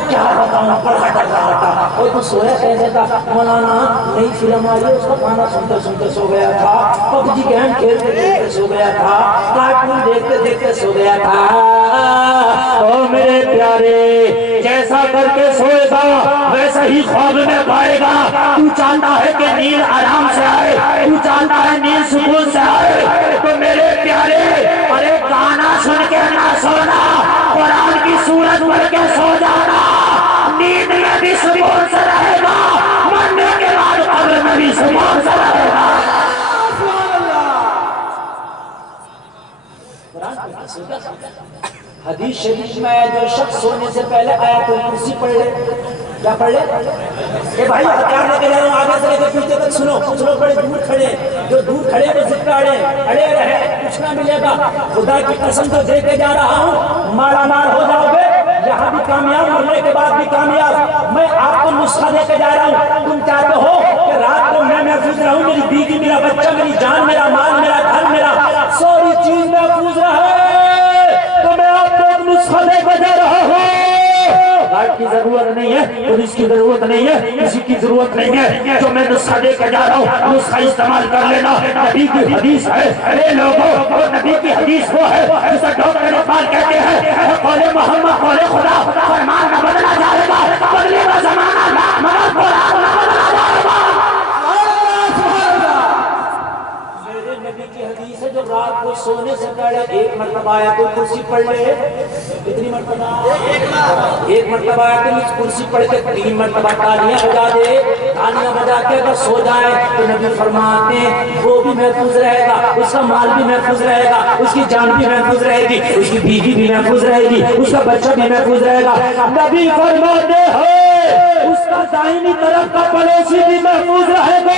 क्या बताऊं, बड़ा डर रहा था। और तो सोया कैसे था? मौलाना नई फिल्म आई है, उसका गाना सुनते सुनते सो गया था, पबजी गेम खेलते खेलते सो गया था, कार्टून देखते देखते सो गया था। ओ मेरे प्यारे, जैसा करके सोएगा वैसा ही ख्वाब में पाएगा। तू चाहता है कि नींद आराम से आए, तू चाहता है नींद सुकून से आए, तो मेरे प्यारे अरे गाना सुन के ना सोना, कुरान की सूरत पढ़ के सो जाना, नींद में भी सुकून से रहेगा, मरने के बाद कब्र में भी सुकून से रहेगा। हदीस शरीफ में जो शख्स सोने से पहले आयतुल कुर्सी पढ़ ले, क्या पढ़ ले? ये भाई हथियार लेके जा रहा हूँ, आगे से लेकर पीछे तक सुनो, कुछ लोग बड़े दूर खड़े, जो दूर खड़े वो जिद अड़े अड़े रहे, कुछ ना मिलेगा। खुदा की कसम तो दे के जा रहा हूँ, मारा मार हो जाओगे, यहाँ भी कामयाब, मरने के बाद भी कामयाब। मैं आपको नुस्खा दे के जा रहा हूँ। तुम चाहते हो कि रात को मैं महफूज रहूँ, मेरी बीवी, मेरा बच्चा, मेरी जान, मेरा माल, मेरा घर, मेरा सारी चीज महफूज रहे, तो मैं आपको नुस्खा दे के जा रहा हूँ। गार्ड की जरूरत नहीं है, पुलिस की जरूरत नहीं है, किसी की जरूरत नहीं है, जो मैं नुस्खा दे के जा रहा हूँ नुस्खा इस्तेमाल कर लेना। नबी की हदीस है, अरे लोगों, वो नबी की हदीस वो है जिसे डॉक्टर इकबाल कहते हैं, कौले मोहम्मद कौले खुदा, फरमान न बदला जाएगा, बदलेगा जमाना मगर कुरान न बदला जाएगा। सोने से पहले एक मरतबा आयतुल कुर्सी पढ़ ले। कितनी मरतबा? एक मरतबा आयतुल कुर्सी पढ़ के 3 मरतबा तालियां बजा दे। तालियां बजा के अगर सो जाए तो नबी फरमाते हैं वो भी महफूज रहेगा, उसका माल भी महफूज रहेगा, उसकी जान भी महफूज रहेगी, उसकी बीवी भी महफूज रहेगी, उसका बच्चा भी महफूज रहेगा। नबी फरमाते हैं उसका दाहिनी तरफ का पड़ोसी भी महफूज रहेगा,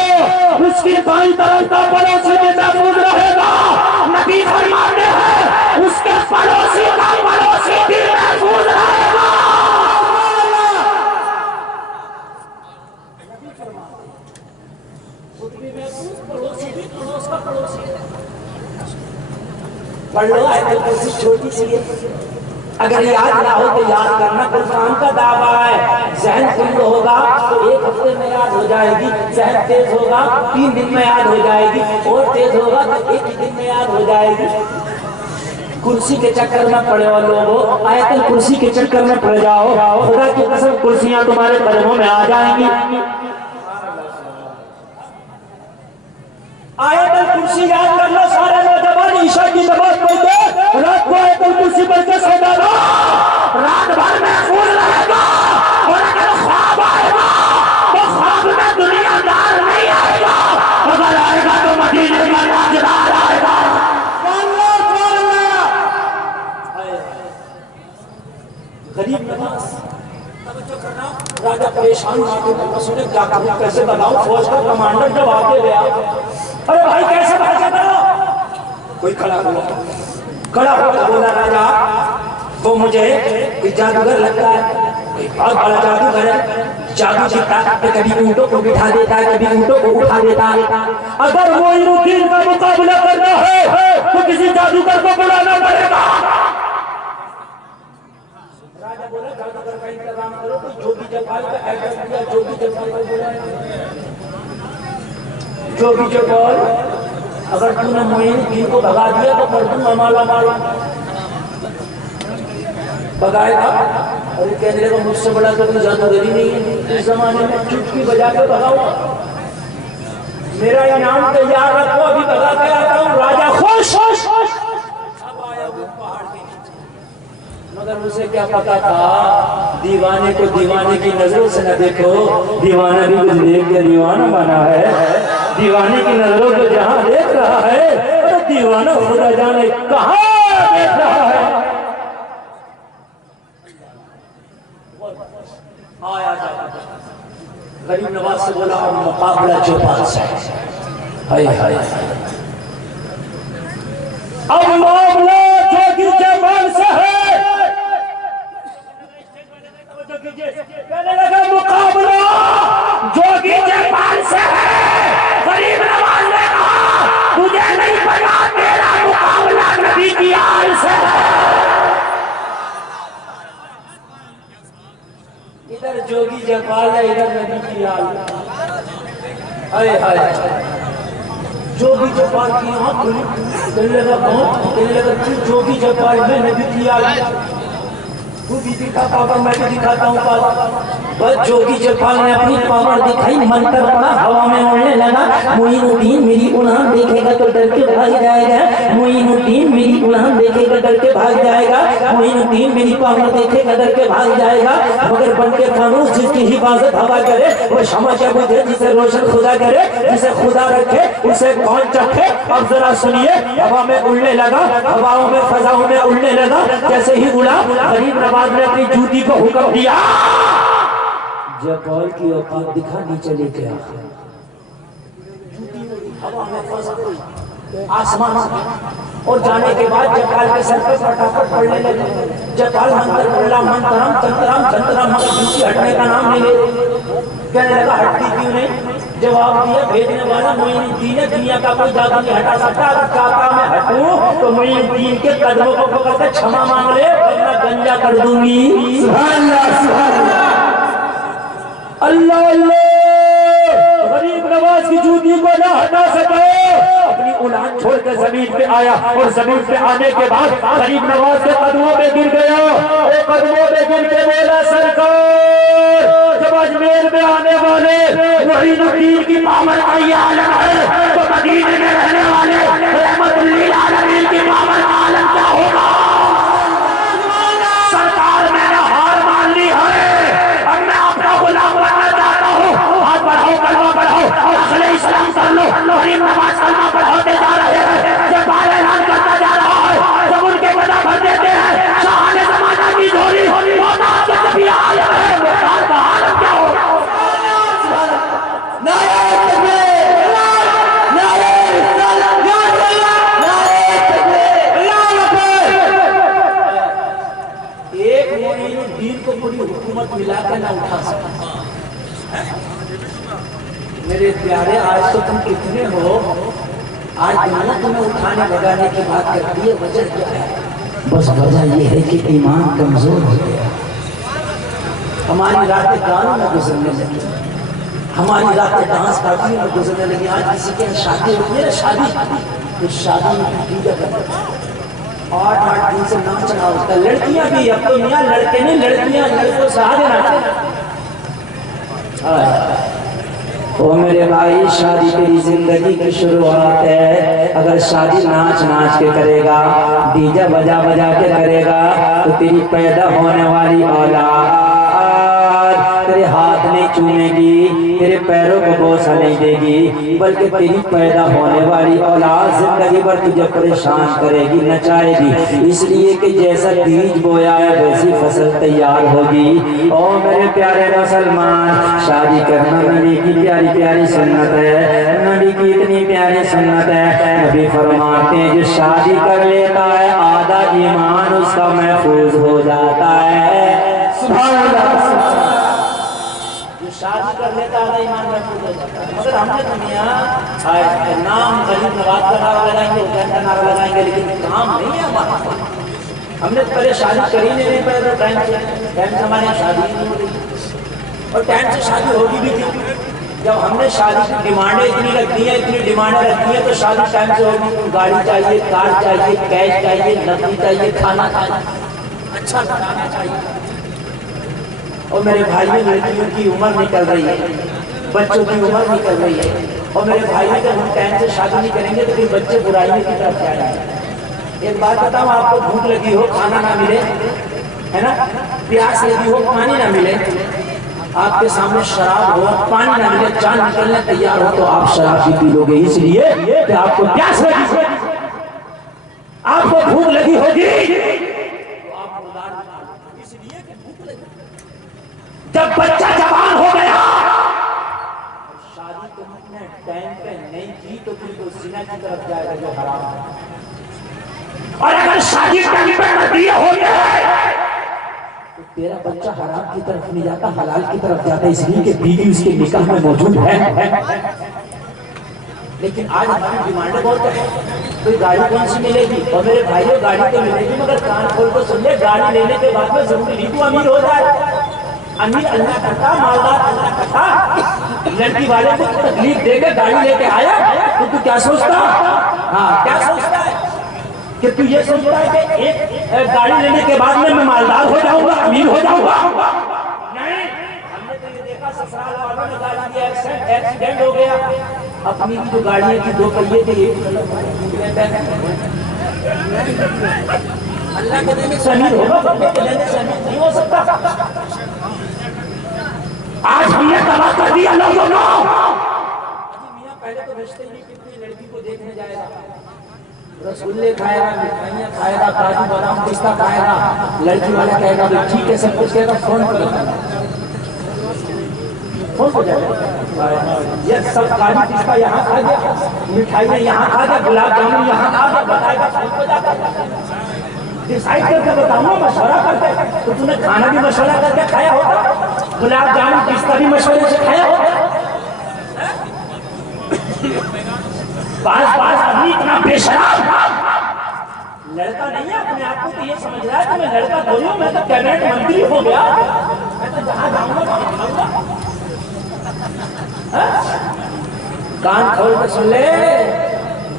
उसकी बाईं तरफ का पड़ोसी भी महफूज रहेगा। नबी फरमाते हैं उसके पड़ोसी का पड़ोसी भी महफूज रहेगा। पड़ोसी भी पड़ोस का पड़ोसी। पढ़ लो आयतुल कुर्सी, छोटी सी है, अगर याद ना हो तो याद करना। कुरान का दावा है ज़हन खुल होगा तो 1 हफ्ते में याद हो जाएगी, ज़हन तेज होगा 3 दिन में याद हो जाएगी, और तेज होगा तो 1 ही दिन में याद हो जाएगी। कुर्सी के चक्कर में पड़े हो लोगों, आयतुल कुर्सी के चक्कर में पड़ जाओ, खुदा की कसम कुर्सियां तुम्हारे कदमों में आ जाएंगी। आयतुल कुर्सी याद कर लो सारे नौजवान, ईशा की नमाज पढ़ते रात को आयतुल कुर्सी पढ़ के सो जाना, रात भर महफूज रहेगा। और अगर ख्वाब आएगा तो ख्वाब में दुनियादार नहीं आएगा, अगर आएगा तो मदीने का राजदार आएगा। गरीब नवाज तवज्जो करना, राजा परेशान सुने क्या करूं, कैसे बताऊं। फौज का कमांडर जब आके गया, अरे भाई कैसे भागा करो। कोई खड़ा होकर बोला राजा तो मुझे कोई जादूगर लगता है, कोई बहुत बड़ा जादूगर है, जादू की ताकत पे कभी ऊंटों को बिठा देता है, कभी ऊंटों को उठा देता है। अगर मोइनुद्दीन का मुकाबला करना है तो किसी जादूगर को बुलाना पड़ेगा। राजा बोला जादूगर का इंतजाम करो, कोई जोगी जपाल का एड्रेस दिया, जोगी जपाल को बुलाया। जोगी जपाल अगर तूने मोइनुद्दीन को भगा दिया तो कर दूंगा माला माला। भगाएगा, अरे कहने लगा मुझसे बड़ा तो कोई जादूगरी नहीं है इस जमाने में, चुटकी बजा के भगाओ, मेरा इनाम तैयार रखो, अभी भगा के आता हूँ। राजा खुश अब आया वो पहाड़ के नीचे, मगर उसे क्या पता था दीवाने को दीवाने की नजरों से न देखो, दीवाना भी कुछ देख के दीवाना बना है। दीवाने की नजरों को जहां देख रहा है तो दीवाना खुदा जाने कहां देख रहा है। आया गरीब नवाज से बोला मुकाबला चौपाल से। हाय हाय अब मामला जोगी जमाल से है। कहने लगा मुकाबला जोगी जमाल से है। गरीब नवाज ने कहा मुझे नहीं पता, मेरा मुकाबला नबी की आल से है। इधर जोगी जपाल है, इधर नबी की आल। हाय हाय जोगी जपाल की आंख खुली, कहने लगा कौन? कहने लगा तू जोगी जपाल में नबी की आल, तू भी दिखा पावर, मैं भी दिखाता हूँ पावर। बस जोगी जपाल ने अपनी पावर दिखाई, मंत्र पड़ा, हवा में उड़ने लगा। मोइनुद्दीन मेरी उड़ान देखेगा तो डर के भाग जाएगा, मोइनुद्दीन मेरी उड़ान देखेगा डर के भाग जाएगा, मोइनुद्दीन मेरी पावर देखेगा डर के भाग जाएगा। मगर बनके खामोश जिसकी हिफाजत हवा करे वो क्षमा क्या बुझे, जिसे रोशन खुदा करे, जिसे खुदा रखे उसे कौन चखे। अब जरा सुनिए, हवा में उड़ने लगा, हवाओं में फजाओं में उड़ने लगा। जैसे ही उड़ा गरीब नवाज ने अपनी जूती को हुक्म दिया, जपाल की औकात दिखानी चली गया। हवा में फंस गई आसमान, और जाने के बाद जपाल के सर पर फटाफट पड़ने लगे। जपाल मंत्र बोला, मंत्रम तंत्रम तंत्रम, मगर जूती हटने का नाम नहीं ले। कहने लगा हटती क्यों नहीं? जवाब दिया भेजने वाला मोइनुद्दीन है, दुनिया का कोई जादू नहीं हटा सकता। अगर चाहता मैं हटूं तो मोइनुद्दीन के कदमों को पकड़कर क्षमा मांग ले, वरना गंजा कर दूंगी। सुभान अल्लाह, सुभान अल्लाह, अल्लाह। गरीब नवाज की जूती को ना हटा सके, अपनी उड़ान छोड़ के जमीन पे आया, और जमीन पे आने के बाद गरीब नवाज के कदमों पे गिर गया। वो कदमों पे गिर के बोला, सरकार जब अजमेर में आने वाले मोइनुद्दीन की पावन आलम है तो मदीने में रहने वाले रहमतुल्लिल आलमीन की देखो आज दुनिया तुम्हें उठाने लगाने की बात करती है, वजह क्या है? बस वजह ये है कि ईमान कमजोर हो गया। हमारी रातें गानों में गुजरने लगी, हमारी रातें डांस पार्टियों में गुजरने लगी। आज किसी के यहाँ शादी होती है ना, शादी तो शादी में पूजा करते 8-8 दिन से नाम चढ़ा होता है। लड़कियां भी, अब तो मियाँ लड़के नहीं, लड़कियां लड़कों से आगे नाचते। ओ मेरे भाई, शादी तेरी जिंदगी की शुरुआत है। अगर शादी नाच नाच के करेगा, डीजे बजा बजा के करेगा, तो तेरी पैदा होने वाली औलाद तेरे हाथ नहीं चूमेगी, तेरे पैरों को बोसा नहीं देगी, बल्कि तेरी पैदा होने वाली औलाद जिंदगी भर तुझे परेशान करेगी, नचाएगी। इसलिए कि जैसा बीज बोया है वैसी फसल तैयार होगी। ओ मेरे प्यारे मुसलमान, शादी करना नबी की प्यारी प्यारी सुन्नत है, नबी की इतनी प्यारी सुन्नत है। नबी फरमाते हैं जो शादी कर लेता है आधा ईमान उसका महफूज हो जाता है। सुभान अल्लाह। शादी कर लेता है ईमान महफूज हो जाता है। मगर हमने दुनिया नाम गरीब नवाज का नारा लगाएंगे, हुसैन का नारा लगाएंगे, लेकिन काम नहीं है हमारा। हमने पहले शादी करी नहीं, पहले तो टाइम से हमारे यहाँ शादी नहीं हो रही, और टाइम से शादी होगी भी थी। जब हमने शादी की डिमांडें इतनी रखती हैं, इतनी डिमांडें रखती हैं, तो शादी टाइम से होगी। गाड़ी चाहिए, कार चाहिए, कैश चाहिए, नकदी चाहिए, खाना चाहिए, अच्छा खाना चाहिए। और मेरे भाइयों लड़कियों की उम्र निकल रही है, बच्चों की उम्र निकल रही है, और मेरे भाइयों जब हम टाइम से शादी नहीं करेंगे तो फिर बच्चे बुराइयों की तरफ जाएंगे। एक बात बताऊं, आपको भूख लगी हो, खाना ना मिले, है ना, प्यास लगी हो, पानी ना मिले, आपके सामने शराब हो, पानी ना मिले, जान निकलने तैयार हो, तो आप शराब भी पी लोगे। इसलिए कि आपको प्यास लगी, आपको भूख लगी होगी, जब बच्चा जवान हो गया, शादी तुमने टाइम पे नहीं की तो फिर वो जिना की तरफ जाएगा जो हराम है। और अगर शादी टाइम पे कर दिए होते तो तेरा बच्चा हराम की तरफ नहीं जाता, हलाल की तरफ जाता, इसलिए कि बीवी उसके निकाह में मौजूद है। लेकिन आज हमारी डिमांड बहुत है, कोई गाड़ी कौन सी मिलेगी? और मेरे भाइयों गाड़ी तो मिलेगी, मगर कान खोल कर सुनिए, गाड़ी लेने के बाद में जरूरी नहीं तू अमीर हो जाए। अमीर अल्लाह करता, मालदार अल्लाह करता। लड़की वाले को तकलीफ देकर गाड़ी लेके आया तो तू क्या सोचता? हाँ, क्या सोचता है कि तू ये सोचता है कि एक गाड़ी लेने के बाद में मैं मालदार हो जाऊंगा, अमीर हो जाऊंगा? नहीं, हमने तो ये देखा ससुराल वालों ने गाड़ी दिया, एक्सीडेंट हो गया, अपनी जो गाड़ियां की 2 पहिए थे, अल्लाह के देने से अमीर होगा, बंदे के देने से अमीर नहीं हो सकता। आज हमने तबाह कर दिया लोगों को। मियां पहले तो रिश्ते ही कितनी लड़की को देखने जाएगा, रसगुल्ले खाएगा, मिठाइयाँ खाएगा, काजू बादाम पिस्ता खाएगा, लड़की वाला कहेगा भाई ठीक है, सब कुछ कहेगा, फोन हो जाएगा, ये सब काजू पिस्ता यहाँ खा गया, मिठाइयाँ यहाँ खा गया, गुलाब जामुन यहाँ खा गया, बताएगा फोन हो जाता। डिसाइड करके बताऊंगा, मशवरा करके, तो तूने खाना भी मशवरा करके खाया होगा, गुलाब जामुन पिस्ता भी मशवरे से खाया होगा। बाज आदमी इतना बेशरम लड़का नहीं है, अपने आप को तो ये समझ रहा है कि मैं लड़का थोड़ी हूं, मैं तो कैबिनेट मंत्री हो गया, मैं तो जहां जाऊंगा वहां खाऊंगा। कान खोल कर सुन ले,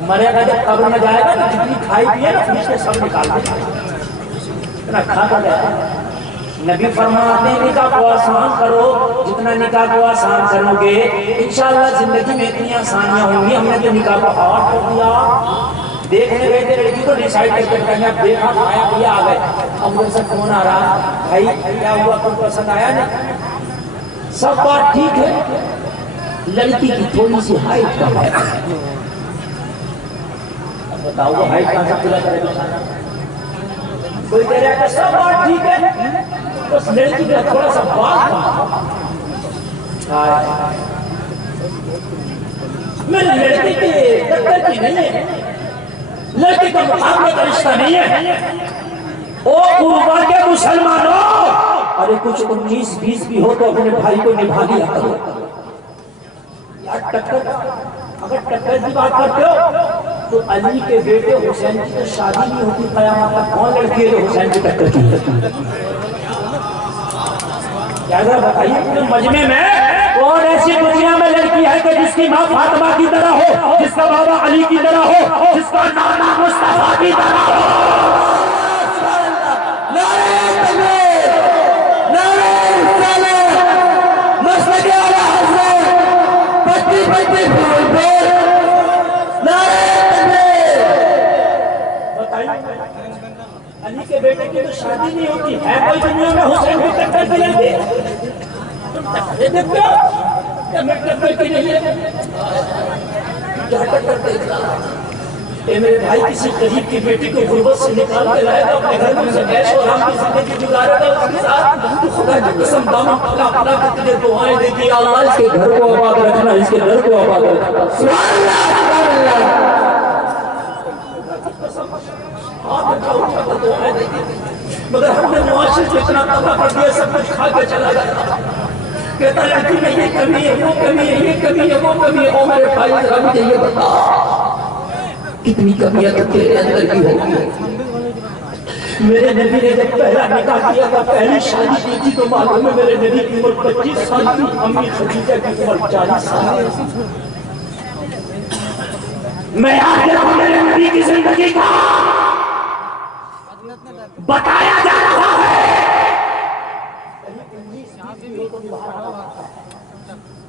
मरेगा जब कब्र में जाएगा तो जितनी खाई पिए ना फ्रिज में सब निकाल देना, खाता जाएगा। नबी फरमाते हैं निकाह को आसान करो, जितना निकाह को आसान करोगे इंशाअल्लाह जिंदगी में इतनी आसानियां होंगी। हमने तो निकाह को हार्ड कर दिया, देखने गए थे लड़की को, डिसाइड करके कहेंगे देखा, खाया पिया, आ गए। अब उनसे फोन आ रहा, भाई क्या हुआ, कुछ पसंद आया नहीं? सब बात ठीक है, लड़की की थोड़ी सी हाइट कम है। बताओ वो हाइट कहां से पूरा करेगा? कोई कह रहा है सब बात ठीक है, बस लड़की का थोड़ा सा बात मैं लड़की के टक्कर की नहीं है, लड़की का मुकाबले का रिश्ता नहीं है। ओ कुर्बा के मुसलमानों, अरे कुछ 19-20 भी हो तो अपने भाई को निभा लिया करो यार। टक्कर अगर टक्कर की बात करते हो तो अली के बेटे हुसैन की तो शादी नहीं होती कयामत तक। कौन लड़की है जो हुसैन की टक्कर की? क्या बताइए पूरे मजमे में कौन ऐसी दुनिया में लड़की है कि जिसकी माँ फातिमा की तरह हो, जिसका बाबा अली की तरह हो, जिसका नाना मुस्तफा की तरह हो? अली के बेटे की तो शादी नहीं होती है कोई दुनिया में हुसैन की टक्कर की लड़की? तुम टक्कर देखते हो क्या? मैं टक्कर की नहीं है क्या टक्कर देख रहा? मेरे भाई किसी गरीब की बेटी को गुर्बत से निकाल के लाएगा अपने घर में, उसे ऐश और आराम की जिंदगी गुजारेगा उसके साथ, तो खुदा की कसम दामन पकड़ा पकड़ा के तुझे दुआएं देगी, अल्लाह इसके घर को आबाद रखना, इसके घर को आबाद रखना। सुभान अल्लाह, सुभान अल्लाह। मगर हमने मुआशरे को इतना तबाह कर दिया, सब कुछ खा के चला गया। कहता लड़की में ये कमी है, वो कमी है, ये कमी है, वो कमी है। ओ मेरे भाई जरा मुझे ये बता कितनी कमियां तो तेरे अंदर की होगी? मेरे नबी ने जब पहला निकाह किया था, पहली शादी की थी, तो मालूम है मेरे नबी की उम्र 25 साल थी, अम्मी खदीजा की उम्र 40 साल। मैं याद रखूं मेरे नबी की जिंदगी का बताया जा रहा है।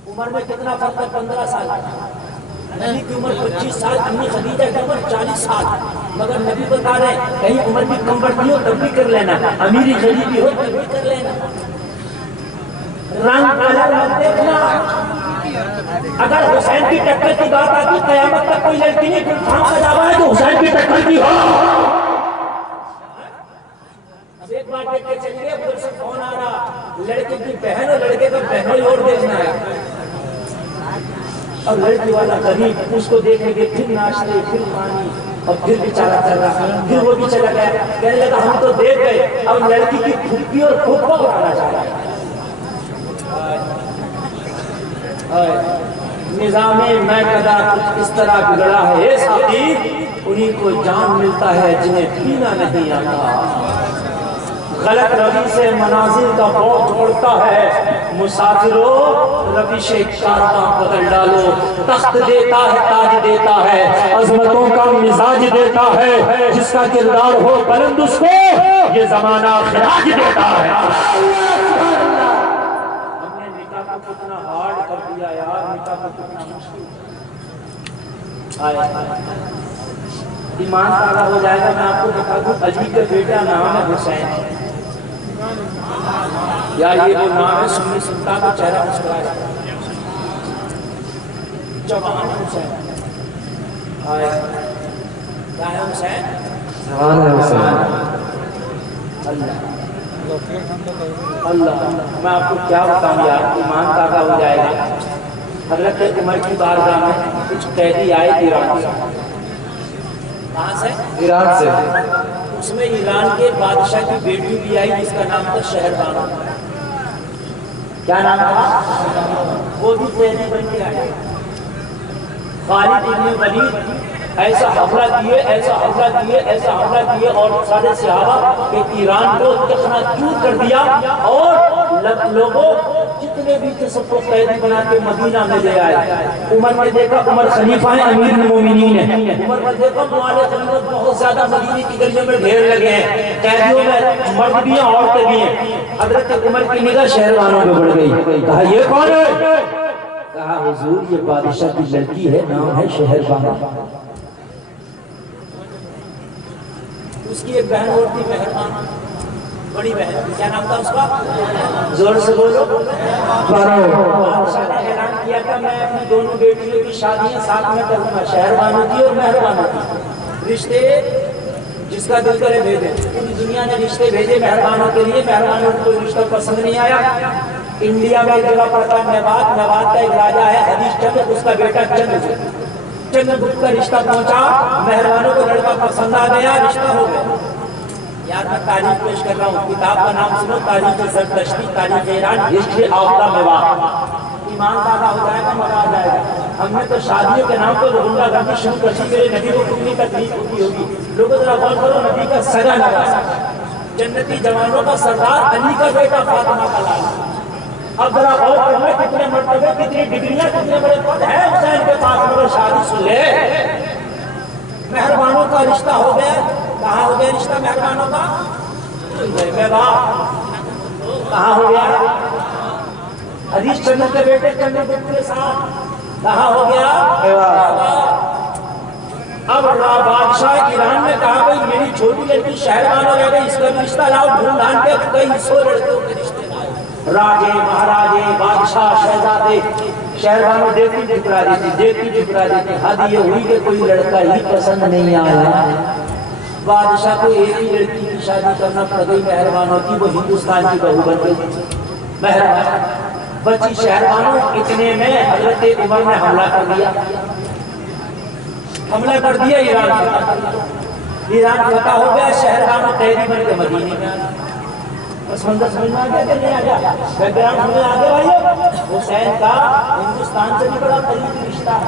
उम्र में कितना फर्क है? 15 साल। नबी की उम्र 25 साल, अम्मी खदीजा की उम्र 40 साल। मगर नबी बता रहे कहीं उम्र भी कम बढ़ती हो तब भी कर लेना, अमीरी गरीबी हो तब भी कर लेना, रंग कलर मत देखना। अगर हुसैन की टक्कर की बात आती कयामत तक कोई लड़की नहीं गुलफाम सजावा है तो हुसैन की टक्कर की हो। अब एक बात देख के चलिए, उधर से फोन आ रहा, लड़के की बहन और लड़के का बहनोई और देखना है। और लड़की वाला गरीब उसको देखेंगे, फिर नाश्ते, फिर पानी, और फिर बेचारा चल रहा, फिर वो भी चला गया। कहने लगा हम तो देख गए, अब लड़की की फुप्पी और फुप्पा उठाना चाह रहा है। निजामे मैं कदा कुछ इस तरह बिगड़ा है ये साथी, उन्हीं को जान मिलता है जिन्हें पीना नहीं आता। गलत रवि से मनाजिर का खौफ जोड़ता है, मुसाफिरों रविश कारवां बदल डालो। तख्त देता है, ताज देता है, अजमतों का मिजाज देता है, जिसका किरदार हो बुलंद उसको ये जमाना खिराज देता है। हमने निकाह को कितना हार्ड कर दिया यार, निकाह को कितना मुश्किल। ईमान ताज़ा हो जाएगा। मैं आपको बता दूं, अली का बेटा नाम है हुसैन। यार ये जो नाम है सुनने सुनता तो चेहरा मुस्कुराया। जवान हुसैन क्या है? हुसैन जवान है। हुसैन अल्लाह अल्लाह, मैं आपको क्या बताऊं यार, ईमान ताज़ा हो जाएगा। हज़रत उमर की बारगाह में कुछ कैदी आए ईरान से। कहाँ से? ईरान से। उसमें ईरान के बादशाह की बेटी भी आई जिसका नाम था शहरबानो। क्या नाम था? वो भी कैदी बन के आए। खालिद इब्न वलीद ऐसा हमला किए, ऐसा हमला किए, ऐसा हमला किए और सारे सहाबा के ईरान को चकनाचूर कर दिया। और लोगों जितने भी थे सबको कैदी बना के मदीना में ले आए। उमर ने देखा, उमर खलीफा है, अमीर मोमिनीन है। उमर ने देखा मुआले खलीफा बहुत ज्यादा मदीने की गलियों में ढेर लगे हैं, कैदियों में मर्द भी हैं, औरतें भी हैं। हजरत उमर की निगाह शहरवानों पे बढ़ गई। कहा ये कौन है? कहा हुजूर ये बादशाह की लड़की है, नाम है शहरबानो। उसकी एक बहन और थी मेहरबान, बड़ी बहन। क्या नाम था उसका? जोर से बोलो। बादशाह ने ऐलान किया था मैं अपनी दोनों बेटियों की शादियां साथ में करूंगा, शहरबानो की और मेहरबानो की। रिश्ते जिसका दिल करे भेजे। पूरी दुनिया ने रिश्ते भेजे मेहरबानों के लिए, मेहरबानों को कोई रिश्ता पसंद नहीं आया। इंडिया में एक जगह पड़ता है मेवात, मेवात का एक राजा है हरीश चंद्र, उसका बेटा चंद्रगुप्त का रिश्ता पहुंचा, मेहरबानों को लड़का पसंद आ गया, रिश्ता हो गया। यार मैं तारीख पेश कर रहा हूँ, किताब का नाम सुनो, तारीख ज़रदश्ती, तारीख Iran, history of the Mewat. ईमान ताज़ा हो जाएगा, मजा आ जाएगा। हमने तो शादियों के नाम पर गुंडागर्दी शुरू कर दी, मेरे नबी को कितनी तकलीफ होती होगी। लोगों जरा गौर करो, नबी का सगा नवासा, जन्नती जवानों का सरदार, अली का बेटा, फातिमा का लाल। अब जरा गौर करना, कितने मर्तबे, कितनी डिग्रियां, कितने बड़े पद है हुसैन के पास, मगर शादी सुन ले। मेहरबानों का रिश्ता हो गया, कहाँ हो गया रिश्ता मेहरबानों का? कहाँ हो गया? हरीश चंद्र के बेटे चंद्रगुप्त के साथ कहाँ हो गया? अब बादशाह ईरान ने कहा भाई मेरी छोटी लड़की शहरबानो रह गई, इसका रिश्ता लाओ। ढूंढ ढांड के कई 100 लड़कों के रिश्ते लाए, राजे महाराजे बादशाह शहजादे। शहरबानो देखती ठुकरा देती, देखती ठुकरा देती। हद ये हुई कि कोई लड़का ही पसंद नहीं आया। बादशाह को एक ही लड़की की शादी करना पड़ गई, मेहरबानों की। वो हिंदुस्तान की बहू बन गई, मेहरबान बची शहरबानों। इतने में हजरत उमर ने हमला कर दिया, हमला कर दिया। ईरान फतह हो गया, शहरबानों तैयारी बन के मदीने में आ। बस मंदिर समझ में आ गया कि नहीं आ गया? बैकग्राउंड समझ में आ गया भाइयों? हुसैन का हिंदुस्तान से भी बड़ा करीबी रिश्ता है।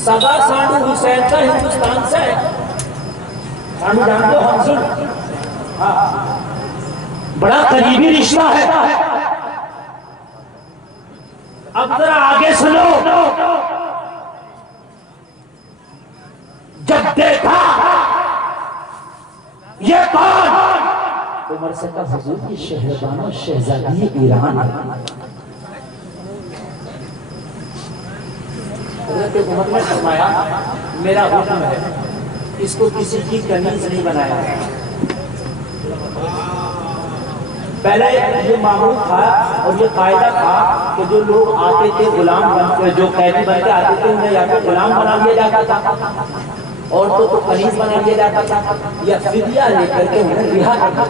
सगा सांडू हुसैन का हिंदुस्तान से। सांडू जानते हो? हमसुन, बड़ा करीबी रिश्ता है। अब जरा आगे सुनो। जब देखा ये कौन, उमर से कहा हुजूर ये शहरबानो शहजादी ईरान है। हज़रत उमर ने फरमाया मेरा हुक्म है, इसको किसी की कनीज नहीं बनाया। पहले ये मामूल था और ये कायदा था कि जो लोग आते थे गुलाम बनकर, जो कैदी बनकर आते थे, उन्हें या तो गुलाम बना दिया जाता था, औरतों को कनीज बना दिया जाता था, या फिदिया लेकर के उन्हें रिहा कर दिया।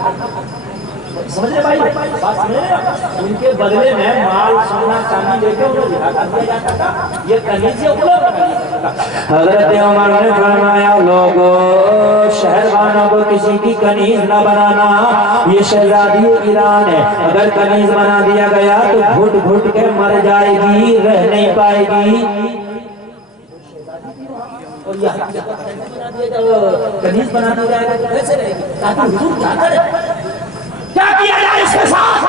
समझ रहे भाई बात? समझ रहे? उनके बदले में माल सोना चांदी लेकर उन्हें रिहा कर दिया जाता था। ये कनीज या गुलाम बना दिया जाता था। हज़रत उमर ने फरमाया लोगों, शहरबानों को किसी की कनीज न बनाना, ये शहजादी ईरान है। अगर कनीज बना दिया गया तो घुट घुट के मर जाएगी, रह नहीं पाएगी। और कनीज बना दिया जाएगा तो कैसे रहेगी? ताकि हुजूर क्या करे, क्या किया जाए इसके साथ?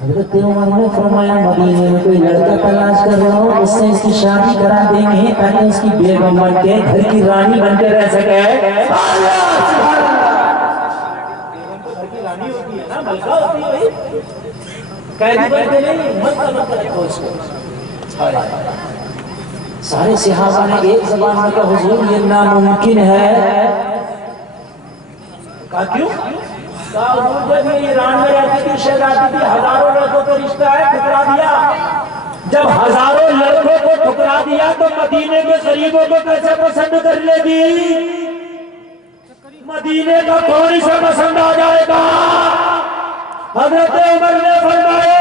हज़रत उमर ने फरमाया मदीने में कोई लड़का तलाश कर रहा हो, उससे इसकी शादी करा देंगे ताकि उसकी बेगम बन के घर की रानी बन के रह सके। घर की रानी होती है ना, मलका होती है भाई, कैदी बन के नहीं, मलका बन के रखो उसको। सारे सहाबा ने एक ज़बान में कहा हुजूर ये नामुमकिन है। कहा क्यों? जब ये ईरान में रहती थी शहजादी थी, हजारों लड़कों को रिश्ता है, ठुकरा दिया। जब हजारों लड़कों को ठुकरा दिया तो मदीने के गरीबों को कैसे पसंद कर लेगी? मदीने का कौन इसे पसंद आ जाएगा? हज़रत उमर ने फरमाया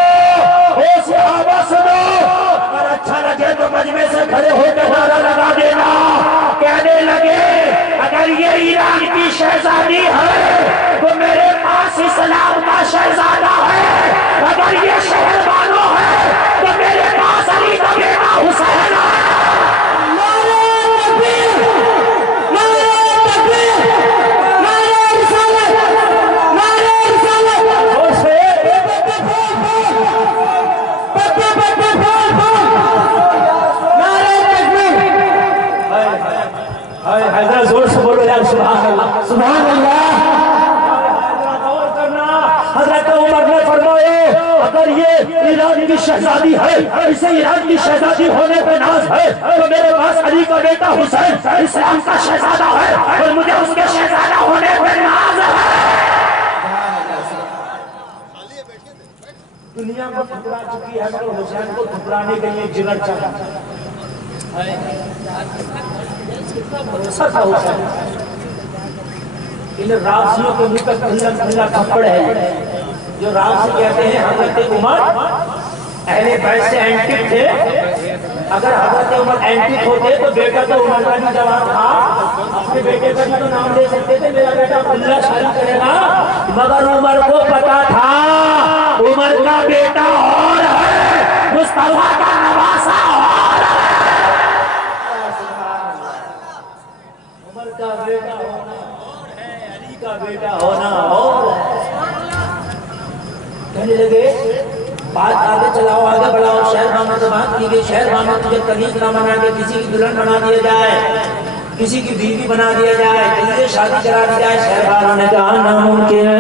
ओ सहाबा सुनो, अगर अच्छा लगे तो मजमे से खड़े होकर नारा लगा देना। कहने लगे अगर ये ईरान की शहजादी है तो मेरे पास इस्लाम का शहजादा है, अगर ये शहरबानो है तो मेरे पास अली का बेटा हुसैन है। जोर से बोलो यार, सुभान अल्लाह, सुभान अल्लाह। गौर करना, हज़रत उमर ने फरमाया अगर ये ईरान की शहजादी है, इसे ईरान की शहजादी होने पे नाज है, तो मेरे पास अली का बेटा हुसैन इस्लाम का शहजादा है और मुझे उसके शहजादा होने पे नाज है। दुनिया को ठुकरा चुकी है मगर हुसैन को ठुकराने के लिए जिगर चढ़ा। भरोसा था हुसैन। इन राशियों के मुंह पर खुला थप्पड़ है जो राशि कहते हैं। हज़रत उमर अहले बैत से एंटी थे, अगर हजरत उमर एंटिक होते तो बेटा तो उमर का भी जवान था, अपने बेटे का भी तो नाम ले सकते थे, मेरा बेटा अब्दुल्ला शादी करेगा। मगर उमर को पता था उमर का बेटा और है, मुस्तफा का नवासा और है। उमर का बेटा होना है, अली का बेटा होना और कहने लगे बात आगे चलाओ, आगे बढ़ाओ। शहर में तो बात की गई, शहर में तुझे कनीज ना बना के किसी की दुल्हन बना दिया जाए, किसी की बीवी बना दिया जाए, किसी शादी करा दी जाए। शहर वालों ने कहा नामुमकिन है।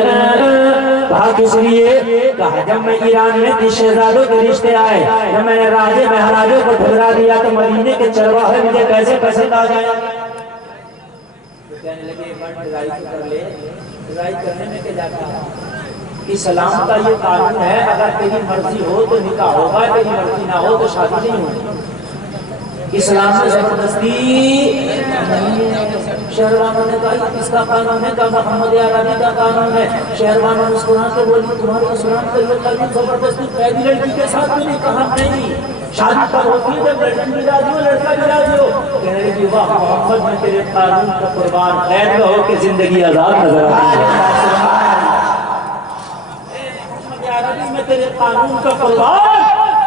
कहा किस लिए? कहा जब मैं ईरान में 30 शहजादों के रिश्ते आए, जब मैंने राजे महाराजों को ठुकरा दिया तो मदीने के चरवाहे मुझे कैसे पसंद आ जाए। कहने लगे लड़ाई कर ले, लड़ाई करने में क्या जाता है। इस्लाम का ये कानून है, अगर तेरी मर्जी हो तो निकाह होगा, तेरी मर्जी ना हो तो शादी नहीं होगी। इस्लाम में जबरदस्ती। शहरवानों ने कहा किसका कानून है? कहा मोहम्मद अरबी का कानून है। शहरवानों ने मुस्कुरा के बोली तुम्हारे इस्लाम का ये कानून जबरदस्ती पहली लड़की के साथ भी नहीं। कहा नहीं, शादी कब होती है? जब लड़की भी राजी हो, लड़का भी राजी हो। कहने लगी वाह मोहम्मद में तेरे कानून का कुर्बान, खैर हो कि जिंदगी आजाद नजर आती है। में तेरे कानून का कुर्बान,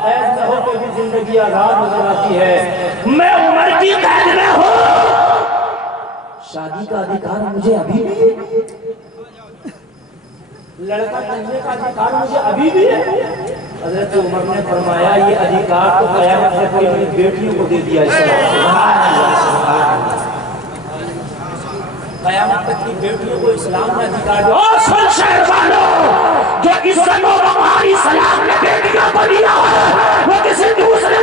ऐसा हो के भी जिंदगी आजाद नजर आती है। मैं उम्र की कैद में हूँ, शादी का अधिकार मुझे अभी भी है, लड़का बनने का अधिकार मुझे अभी भी है। हज़रत उमर ने फरमाया ये अधिकार तो क़यामत से कोई मेरी बेटियों को दे दिया। क़यामत तक की बेटियों को इस्लाम ने अधिकार दिया। सुन शहर वालों, जो इज्जत और हमारी सलाम ने बेटियों को दिया है वो किसी दूसरे